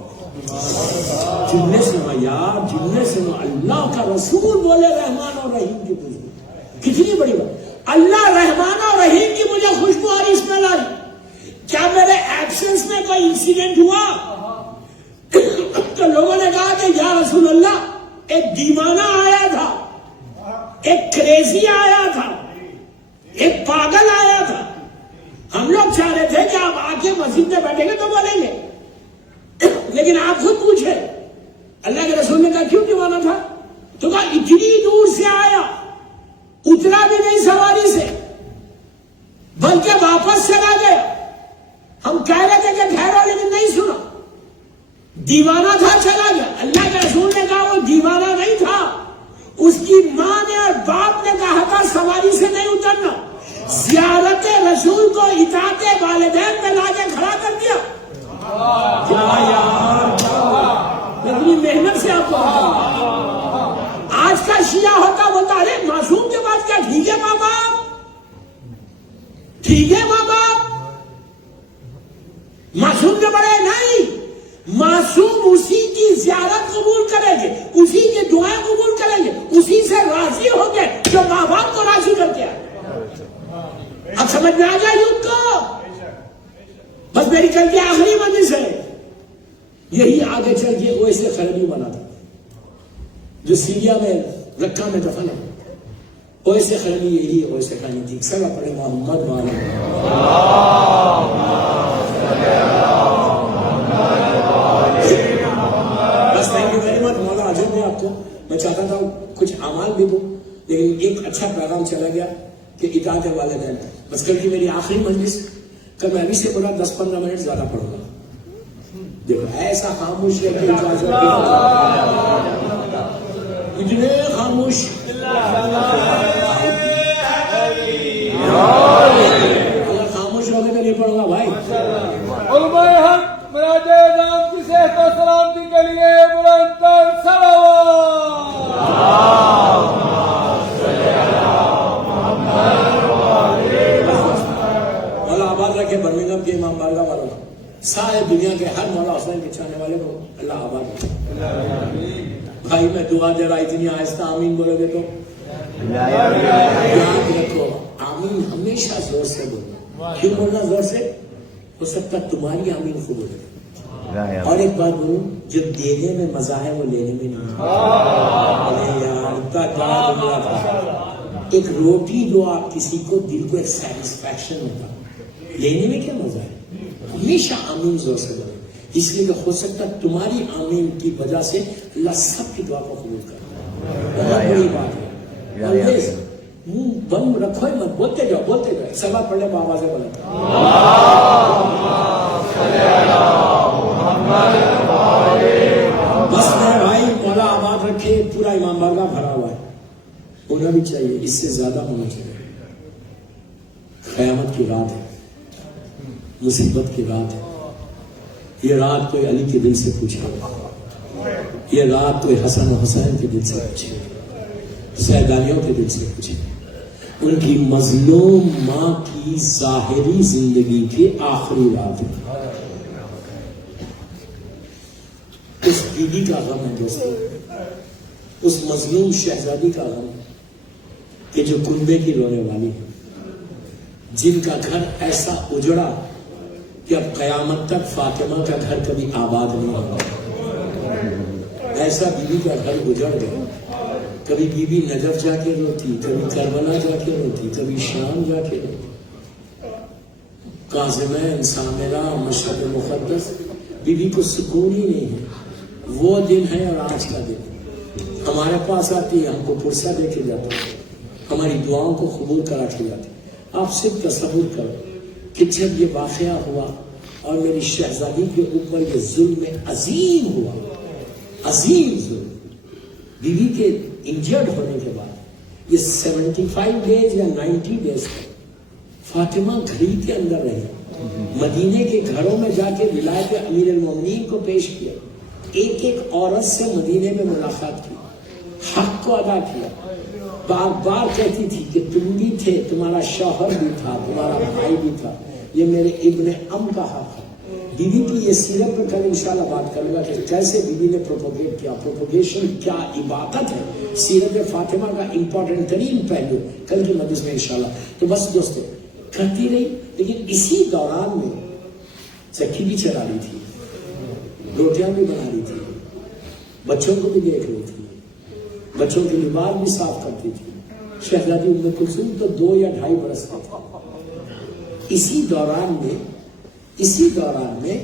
جملے سنو یار, جملے سنو. اللہ کا رسول بولے رحمان اور رحیم کی خوشبو, کتنی بڑی بات. اللہ رحمان اور رحیم کی مجھے خوشبو آ رہی, اسمیل آ رہی. کیا میرے ایبسنس میں کوئی انسیڈنٹ ہوا؟ تو لوگوں نے کہا کہ یا رسول اللہ ایک دیوانہ آیا تھا, ایک کریزی آیا تھا, ایک پاگل آیا تھا. ہم لوگ چاہ رہے تھے کہ آپ آ کے مسجد میں بیٹھیں گے تو بولیں گے, لیکن آپ خود پوچھے. اللہ کے رسول نے کہا کیوں دیوانہ تھا؟ تو کہا اتنی دور سے آیا, اترا بھی نہیں سواری سے, بلکہ واپس چلا گیا. ہم کہہ رہے تھے کہ ٹھہرو, لیکن نہیں سنا. دیوانہ تھا, چلا گیا. اللہ کے رسول نے کہا وہ دیوانہ نہیں تھا, اس کی ماں نے اور باپ نے کہا تھا سواری سے نہیں اترنا. زیارت رسول کو اطاعت والدین میں لا کے کھڑا کر دیا. کیا یار, اتنی محنت سے آپ کو. آج کا شیعہ ہوتا بولتا ارے معصوم کے بعد کیا ٹھیک ہے ماں باپ, ٹھیک ہے ماں باپ, معصوم کے بڑے نہیں. معصوم اسی کی زیارت قبول کریں گے, اسی کی دعائیں قبول کریں گے, اسی سے راضی ہوں گے جو ماں باپ کو راضی کر کے آئے. محمد راجہ یوگ کا بس میری کل کی آخری مجلس ہے. یہی آگے چل کے اویس قرنی بنا تھا جو سیریا میں رقہ میں دفن ہے. اویس قرنی یہی اویس قرنی تھی. سب اپنے محمد والا بس. تھینک یو ویری مچ مولا اعظم نے آپ کو. میں چاہتا تھا کچھ اعمال بھی دوں لیکن ایک اچھا پیغام چلا گیا کہ اطاعت والدین. بس کل کی میری آخری مجلس. کل میں ابھی سے بولا 10-15 منٹ زیادہ پڑھوں گا. دیکھو ایسا خاموش ہے کہ اتنے خاموش اگر خاموش ہوگے تو نہیں پڑھوں گا بھائی. علماء حق مراج نام کی صحت و سلامتی کے لیے بلند صلوات. مولا آباد رکھے برمنگھم کے امام بارگاہ والوں کو. سارے دنیا کے ہر مولا حسین کے چاہنے والے کو اللہ آباد رکھے. بھائی میں دعا دے رہا اتنی آہستہ آمین بولو گے تو یاد رکھو آمین ہمیشہ زور سے بولنا. کیوں بولنا زور سے؟ ہو سکتا تمہاری آمین قبول ہے. اور ایک بات بولوں, جو دینے میں مزہ ہے وہ لینے میں نہیں. ایک روٹی دو آپ کسی کو, دل کو ایک سیٹسفیکشن ہوتا. لینے میں کیا مزہ ہے؟ ہمیشہ آمین زور سے بولے. اس لیے کہ ہو سکتا تمہاری آمین کی وجہ سے اللہ سب کی دعا کو قبول کرتا. بہت بڑی بات ہے. منہ بند رکھو ہی مت, بولتے جاؤ بولتے جاؤ. سبا پڑھ لے بابا سے بولے بس. میرے بھائی مولا آباد رکھے. پورا امام بارگاہ بھرا ہوا ہے, ہونا بھی چاہیے, اس سے زیادہ ہونا چاہیے. قیامت کی رات ہے, مصیبت کی رات ہے. یہ رات کوئی علی کے دل سے پوچھے, یہ رات کوئی حسن و حسین کے دل سے پوچھے, سیدانیوں کے دل سے پوچھے. ان کی مظلوم ماں کی ظاہری زندگی کی آخری رات ہے. اس بیوی کا غم ہے دوستو, اس مظلوم شہزادی کا غم کہ جو کنبے کی رونے والی ہے, جن کا گھر ایسا اجڑا کہ اب قیامت تک فاطمہ کا گھر کبھی آباد نہیں ہوگا. ایسا بیوی کا گھر اجڑ گیا. کبھی بیوی نجف جا کے روتی, کبھی کربلا جا کے روتی, کبھی شام جا کے روتی. قاسمین, سامرا, مشہد مقدس, بیوی کو سکون ہی نہیں ہے. وہ دن ہے اور آج کا دن. ہمارے پاس آتی ہے, ہم کو پرسہ دے کے جاتی ہے, ہماری دعاؤں کو قبول کرا کے جاتی. آپ صرف تصور کرو کہ جب یہ واقعہ ہوا اور میری شہزادی کے اوپر یہ ظلم عظیم ہوا, عظیم ظلم, بیوی کے انجرڈ ہونے کے بعد یہ 75 ڈیز یا 90 ڈیز فاطمہ گھڑی کے اندر رہی. مدینے کے گھروں میں جا کے ولایت امیر المومنین کو پیش کیا. ایک ایک عورت سے مدینے میں ملاقات کی, حق کو ادا کیا. بار بار کہتی تھی کہ تم بھی تھے, تمہارا شوہر بھی تھا, تمہارا بھائی بھی تھا, یہ میرے ابن ام کا حق ہے. بیوی کی یہ سیرت پر کل انشاءاللہ بات کروں گا کہ کیسے بیوی نے پروپوگیٹ کیا. پروپوگیشن کیا عبادت ہے, سیرت فاطمہ کا امپورٹنٹ ترین پہلو کل کی مجلس میں انشاءاللہ. تو بس دوستو کرتی رہی, لیکن اسی دوران میں چکی بھی چلا رہی تھی, روٹیاں بھی بنا رہی تھی, بچوں کو بھی دیکھ رہی تھی, بچوں کے لباس بھی صاف کرتی تھی. شہزادی ام کلثوم تو 2 یا 2.5 برس کا تھا. اسی دوران میں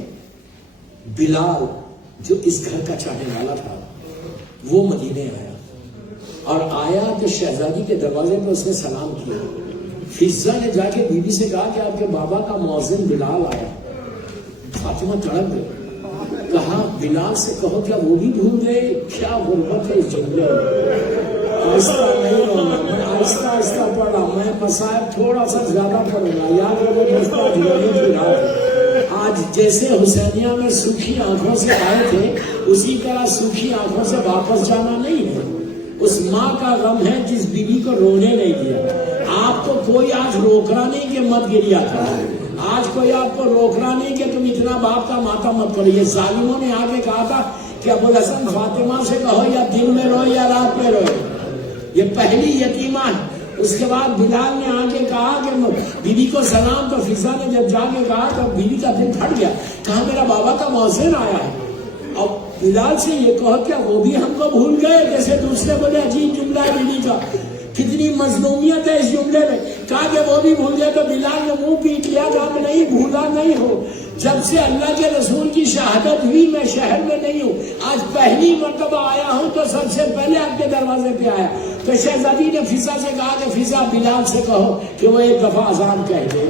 بلال جو اس گھر کا چاہنے والا تھا وہ مدینے آیا, اور آیا تو شہزادی کے دروازے پر اس نے سلام کیا. فضہ نے جا کے بیوی سے کہا کہ آپ کے بابا کا مؤذن بلال آیا. فاطمہ تڑپ گئی, کہا بلال سے کہو کیا وہ بھی بھول گئے, کیا غربت ہے اس جنگلے میں. آہستہ نہیں رونا, میں آہستہ آہستہ پڑھا, میں مصائب تھوڑا سا زیادہ پڑھوں گا. یاد رکھو دوستوں جھولی کی رات ہے. آج جیسے حسینیہ میں سوکھی آنکھوں سے آئے تھے اسی طرح سوکھی آنکھوں سے واپس جانا نہیں ہے. اس ماں کا غم ہے جس بیوی کو رونے نہیں دیا. آپ کو کوئی آج روک رہا نہیں کہ مت گریا کرو, آج کوئی آپ کو روک رہا نہیں کہ تم اتنا باپ کا ماتم مت کرو. یہ ظالموں نے آگے کہا تھا کہ ابوالحسن فاطمہ سے کہو یا دن میں روئے یا رات میں روئے. یہ پہلی یتیمہ اس کے بعد بلال نے آ کے کہا کہ بیوی کو سلام، تو فضا نے جب جا کے کہا تو بیوی کا دل پھٹ گیا، کہا میرا بابا کا مؤذن آیا ہے. اور بلال سے یہ کہو کیا وہ بھی ہم کو بھول گئے؟ جیسے دوسرے بولے عجیب جملہ ہے بیوی کا، کتنی مظلومیت ہے اس جملے میں. کہا کہ وہ بھی بھول گئے، تو بلال نے منہ پیٹ لیا، کہا نہیں بھولا نہیں ہو. جب سے اللہ کے رسول کی شہادت ہوئی میں شہر میں نہیں ہوں، آج پہلی مرتبہ آیا ہوں تو سب سے پہلے آپ کے دروازے پہ آیا. تو شہزادی نے فضا سے کہا کہ فضا بلال سے کہو کہ وہ ایک دفعہ اذان کہہ دے.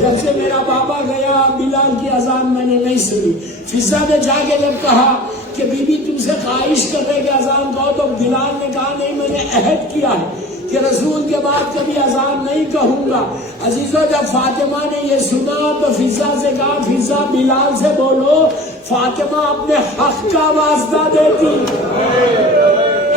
جب سے میرا بابا گیا بلال کی اذان میں نے نہیں سنی. فضا نے جا کے جب کہا کہ بی بی تم سے خواہش کر رہے کہ اذان کہو، تو بلال نے کہا نہیں میں نے عہد کیا ہے کہ رسول کے بعد کبھی اذان نہیں کہوں گا. عزیزو جب فاطمہ نے یہ سنا تو فضا سے کہا فضا بلال سے بولو فاطمہ اپنے حق کا واسطہ دیتی،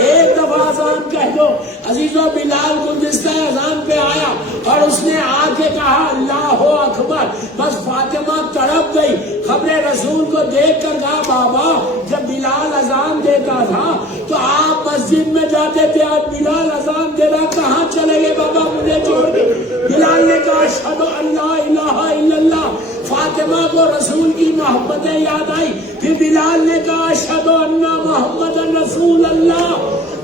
ایک دفعہ اذان کہہ دو. عزیزو بلال گلدستہ اذان پہ آیا اور اس نے آ کے کہا اللہ اکبر. بس فاطمہ تڑپ گئی، خبر رسول کو دیکھ کر کہا بابا جب بلال اذان دیتا تھا تو آپ مسجد میں جاتے تھے، آج بلال اذان دے رہا کہاں چلے گئے بابا مجھے چھوڑ کے؟ بلال نے کہا اشہد ان لا الہ الا اللہ. فاطمہ کو رسول کی محبتیں یاد آئی، پھر بلال نے کہا اشہد ان محمد رسول اللہ.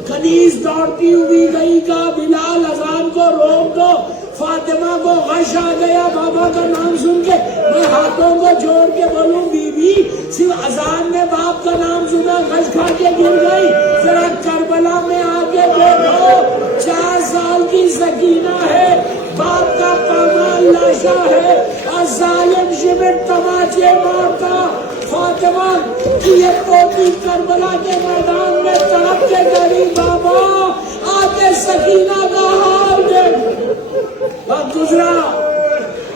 کنیز دوڑتی ہوئی گئی، کہا بلال اذان کو روک دو. فاطمہ کو غش آ گیا بابا کا نام سن کے، میں ہاتھوں کو جوڑ کے بولوں بی بی صرف اذان میں باپ کا نام سنا غش کھا کے گر گئی. ذرا کربلا میں آ کے دیکھو 4 سال کی سکینہ ہے، باپ کا پامال لاشا ہے اور ظالم شبر تماچے مارتا. فاطمہ کی یہ پوتی کربلا کے میدان میں تڑپ کے گئی بابا آگے سکینہ کا حال دیکھ. وقت گزرا،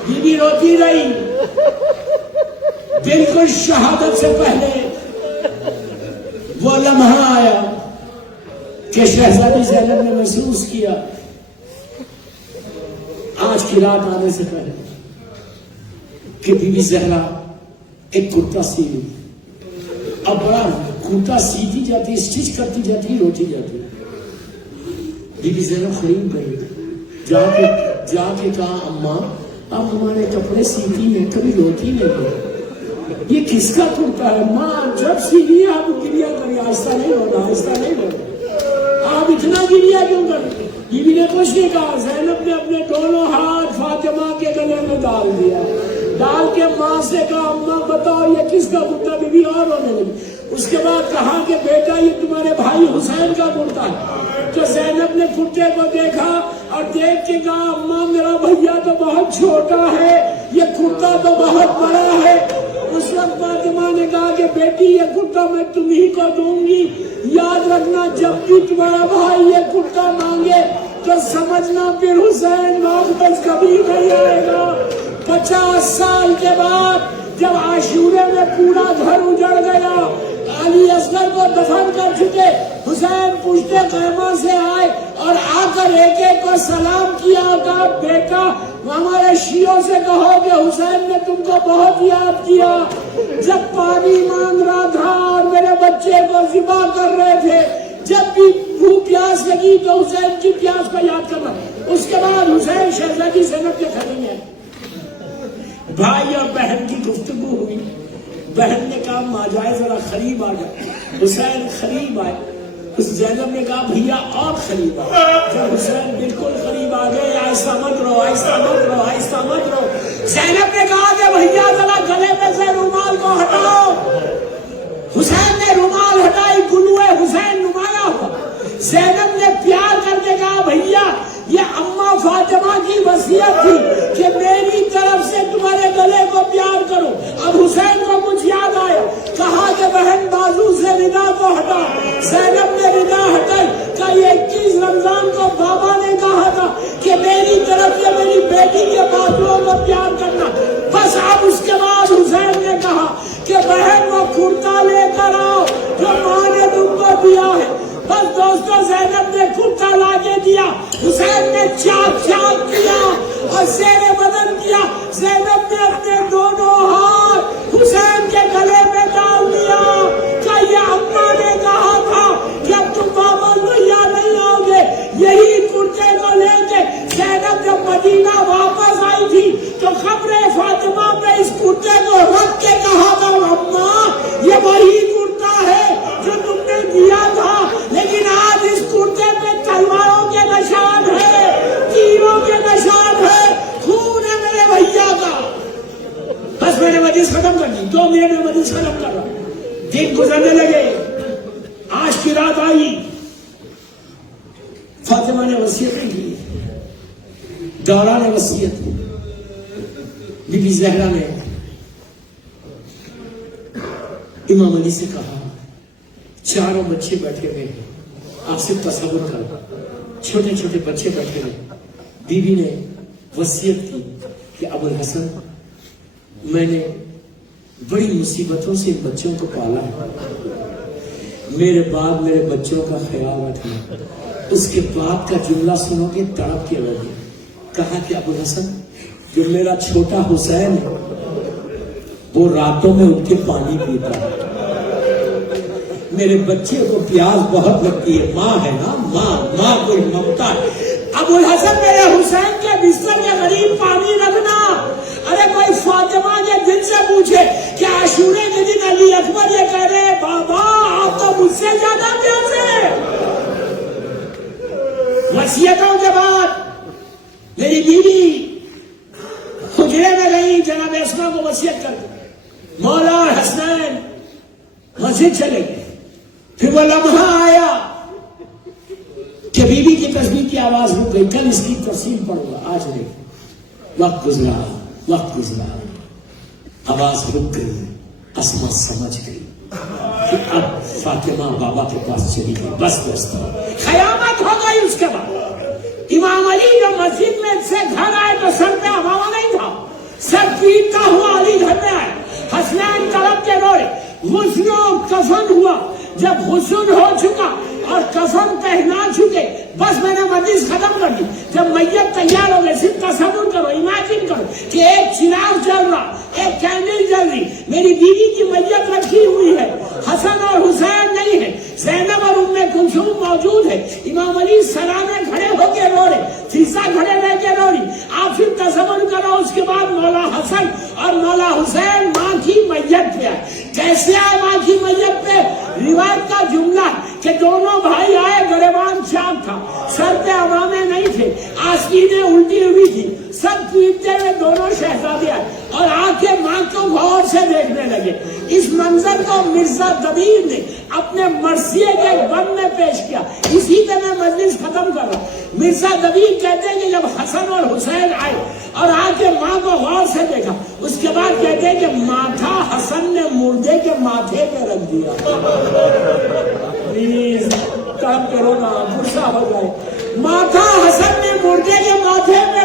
بی بی روتی رہی. بالکل شہادت سے پہلے وہ لمحہ آیا کہ شہزادی زینب نے محسوس کیا آج کی رات آنے سے پہلے کہ بی بی زہرا ایک کرتا سی لی، اب بڑا کرتا سیتی جاتی، اسٹچ کرتی جاتی، روتی جاتی. بی بی زینب خرید گئی، جا کے کہا اماں اب ہمارے کپڑے سیتی ہیں کبھی روتی نہیں، یہ کس کا کرتا ہے؟ ماں جب سیدھی آپ گریا کری، آہستہ نہیں ہونا، آہستہ نہیں ہونا، آپ اتنا گریا کیوں کرتے؟ بیوی نے کچھ نہیں کہا. زینب نے اپنے دونوں ہاتھ فاطمہ کے گلے میں ڈال دیا، ڈال کے ماں سے کہا اماں بتاؤ یہ کس کا کرتا؟ بیوی اور رونے لگی. اس کے بعد کہا کہ بیٹا یہ تمہارے بھائی حسین کا کرتا ہے. تو زینب نے کرتے کو دیکھا اور دیکھ کے کہا اماں میرا بھیا تو بہت چھوٹا ہے، یہ کرتا تو بہت بڑا ہے. اس وقت فاطمہ نے کہا کہ بیٹی یہ کرتا میں تمہیں کو دوں گی، یاد رکھنا جب بھی تمہارا بھائی یہ کرتا مانگے تو سمجھنا پھر حسین واپس کبھی نہیں آئے گا. 50 سال کے بعد جب عاشورے میں پورا گھر اجڑ گیا، علی اصغر کو دفن کر چکے، حسین پشتے خیمہ سے آئے اور آ کر ایک ایک کو سلام کیا اور کہا بیٹا ہمارے شیعوں سے کہو کہ حسین نے تم کو بہت یاد کیا جب پانی مانگ رہا تھا اور میرے بچے کو ذبح کر رہے تھے، جب بھی بھوک پیاس لگی تو حسین کی پیاس کو یاد کرنا. اس کے بعد حسین شہزادی زینب کے گھر میں بھائی اور بہن کی گفتگو ہوئی. بہن نے کہا ماں جائے ذرا قریب آ جائے. حسین قریب آئے. اس زینب نے کہا بھیا اور قریب آئے. جب حسین بالکل قریب آ گئے آہستہ مت رہو، آہستہ مت رہو، آہستہ مت رہو. زینب نے کہا کہ بھیا ذرا گلے میں سے رومال کو ہٹاؤ. حسین نے رومال ہٹائی، گلوئے حسین نمایاں ہوا. زینب نے پیار کر کے کہا بھیا یہ اماں فاطمہ کی وصیت تھی کہ میری طرف سے تمہارے گلے کو پیار کرو. اب حسین کو کچھ یاد آیا، کہا کہ بہن بازو سے ردا کو ہٹا. زینب نے ردا ہٹائی، کہا یہ 21 رمضان کو بابا نے کہا تھا کہ میری طرف سے میری بیٹی کے بازوؤں کو پیار کرنا. بس اب اس کے بعد حسین نے کہا کہ بہن وہ کرتا لے کر آؤ جو ماں نے تم کو دیا ہے. بس دوستوں زینب نے کرتا لا کے دیا، حسین نے چاک چاک کیا اور زیر بدن کیا. زینب نے اپنے دونوں ہاتھ حسین کے گلے میں ڈال دیا. کیا یہ اماں نے کہا تھا کہ اب تم واپس بھیا نہیں آؤ گے، یہی کرتے کو لیں گے مجلس ختم کر دی، 2 منٹ میں مجلس ختم کر رہا. دن گزرنے لگے، آج کی رات آئی، فاطمہ نے وصیتیں کی، دورہ نے وصیت کی، بی بی زہرا نے امام علی سے کہا، 4 بچے بیٹھے ہوئے ہیں، آپ سے تصور کرو، چھوٹے چھوٹے بچے بیٹھے ہوئے. بی بی نے وصیت کی کہ ابو الحسن، میں نے بڑی مصیبتوں سے بچوں کو پالا ہے، میرے باپ میرے بچوں کا خیال رکھنا. اس کے باپ کا جملہ سنو کے تڑپ کے لگے. کہا کہ ابو الحسن، جو میرا چھوٹا حسین ہے وہ راتوں میں اٹھ کے پانی پیتا ہے، میرے بچے کو پیاس بہت لگتی ہے، ماں ہے نا، ماں کوئی ممتا ہے. ابو الحسن میرے حسین کے بستر کے قریب پانی رکھنا. ارے کوئی فاطمہ کے دل سے پوچھے کہ عاشورے کے دن علی اکبر یہ کہہ رہے بابا آپ تو مجھ سے زیادہ پیاس ہے. وصیتوں کے بعد میری بیوی حجرے میں گئی، جناب اسما کو وصیت کر دی، مولا اور حسنین مسجد چلے گئے. پھر وہ لمحہ آیا کہ بیوی کی تسبیح کی آواز رک گئی. کل اس کی تفصیل پڑھوں گا، آج نہیں. وقت گزرا، آواز رک گئی. اسما سمجھ گئی کہ اب فاطمہ بابا کے پاس چلی گئی. بس دوستو قیامت ہو گئی. اس کے بعد امام علی جو مسجد میں سے گھر آئے تو سر پہ امامہ نہیں تھا، سر پیٹتا ہوا علی گھر میں آئے. حسنین طرف کے روئے، غسل و کفن ہوا. جب غسل ہو چکا اور کفن پہنا چکے، بس میں نے مجلس ختم کر دی. جب میت تیار ہو گئے، صرف تصور کرو، امیجن کرو کہ ایک چراغ جل رہا، ایک کینڈل جل رہی، میری بیوی کی میت رکھی ہوئی ہے، حسن اور حسین نہیں ہے، زینب اور ام کلثوم موجود ہے، امام علی سرانے کھڑے ہو کے رو رہے، فضا کھڑے رہ کے رو رہی. آپ پھر تصور کرو. اس کے بعد مولا حسن اور مولا حسین ماں کی میت پہ آئے. کیسے آئے ماں کی میت پہ؟ روایت کا جملہ کہ دونوں بھائی آئے، گریبان چاک تھا، سر پہ امامے نہیں تھے، آستینیں الٹی ہوئی تھی، سب پیٹتے ہوئے دونوں شہزادے آئے اور آ کے ماں کو غور سے دیکھنے لگے. اس منظر کو مرزا دبیر نے اپنے مرثیے کے بند میں پیش کیا. اسی پہ میں مجلس ختم کر رہا. مرزا دبیر کہتے ہیں کہ جب حسن اور حسین آئے اور آ کے ماں کو غور سے دیکھا، اس کے بعد کہتے ہیں کہ ماتھا حسن نے مردے کے ماتھے پہ رکھ دیا. پلیز کام کرو نا، غصہ ہو جائے. ماتھا حسن نے مردے کے ماتھے پہ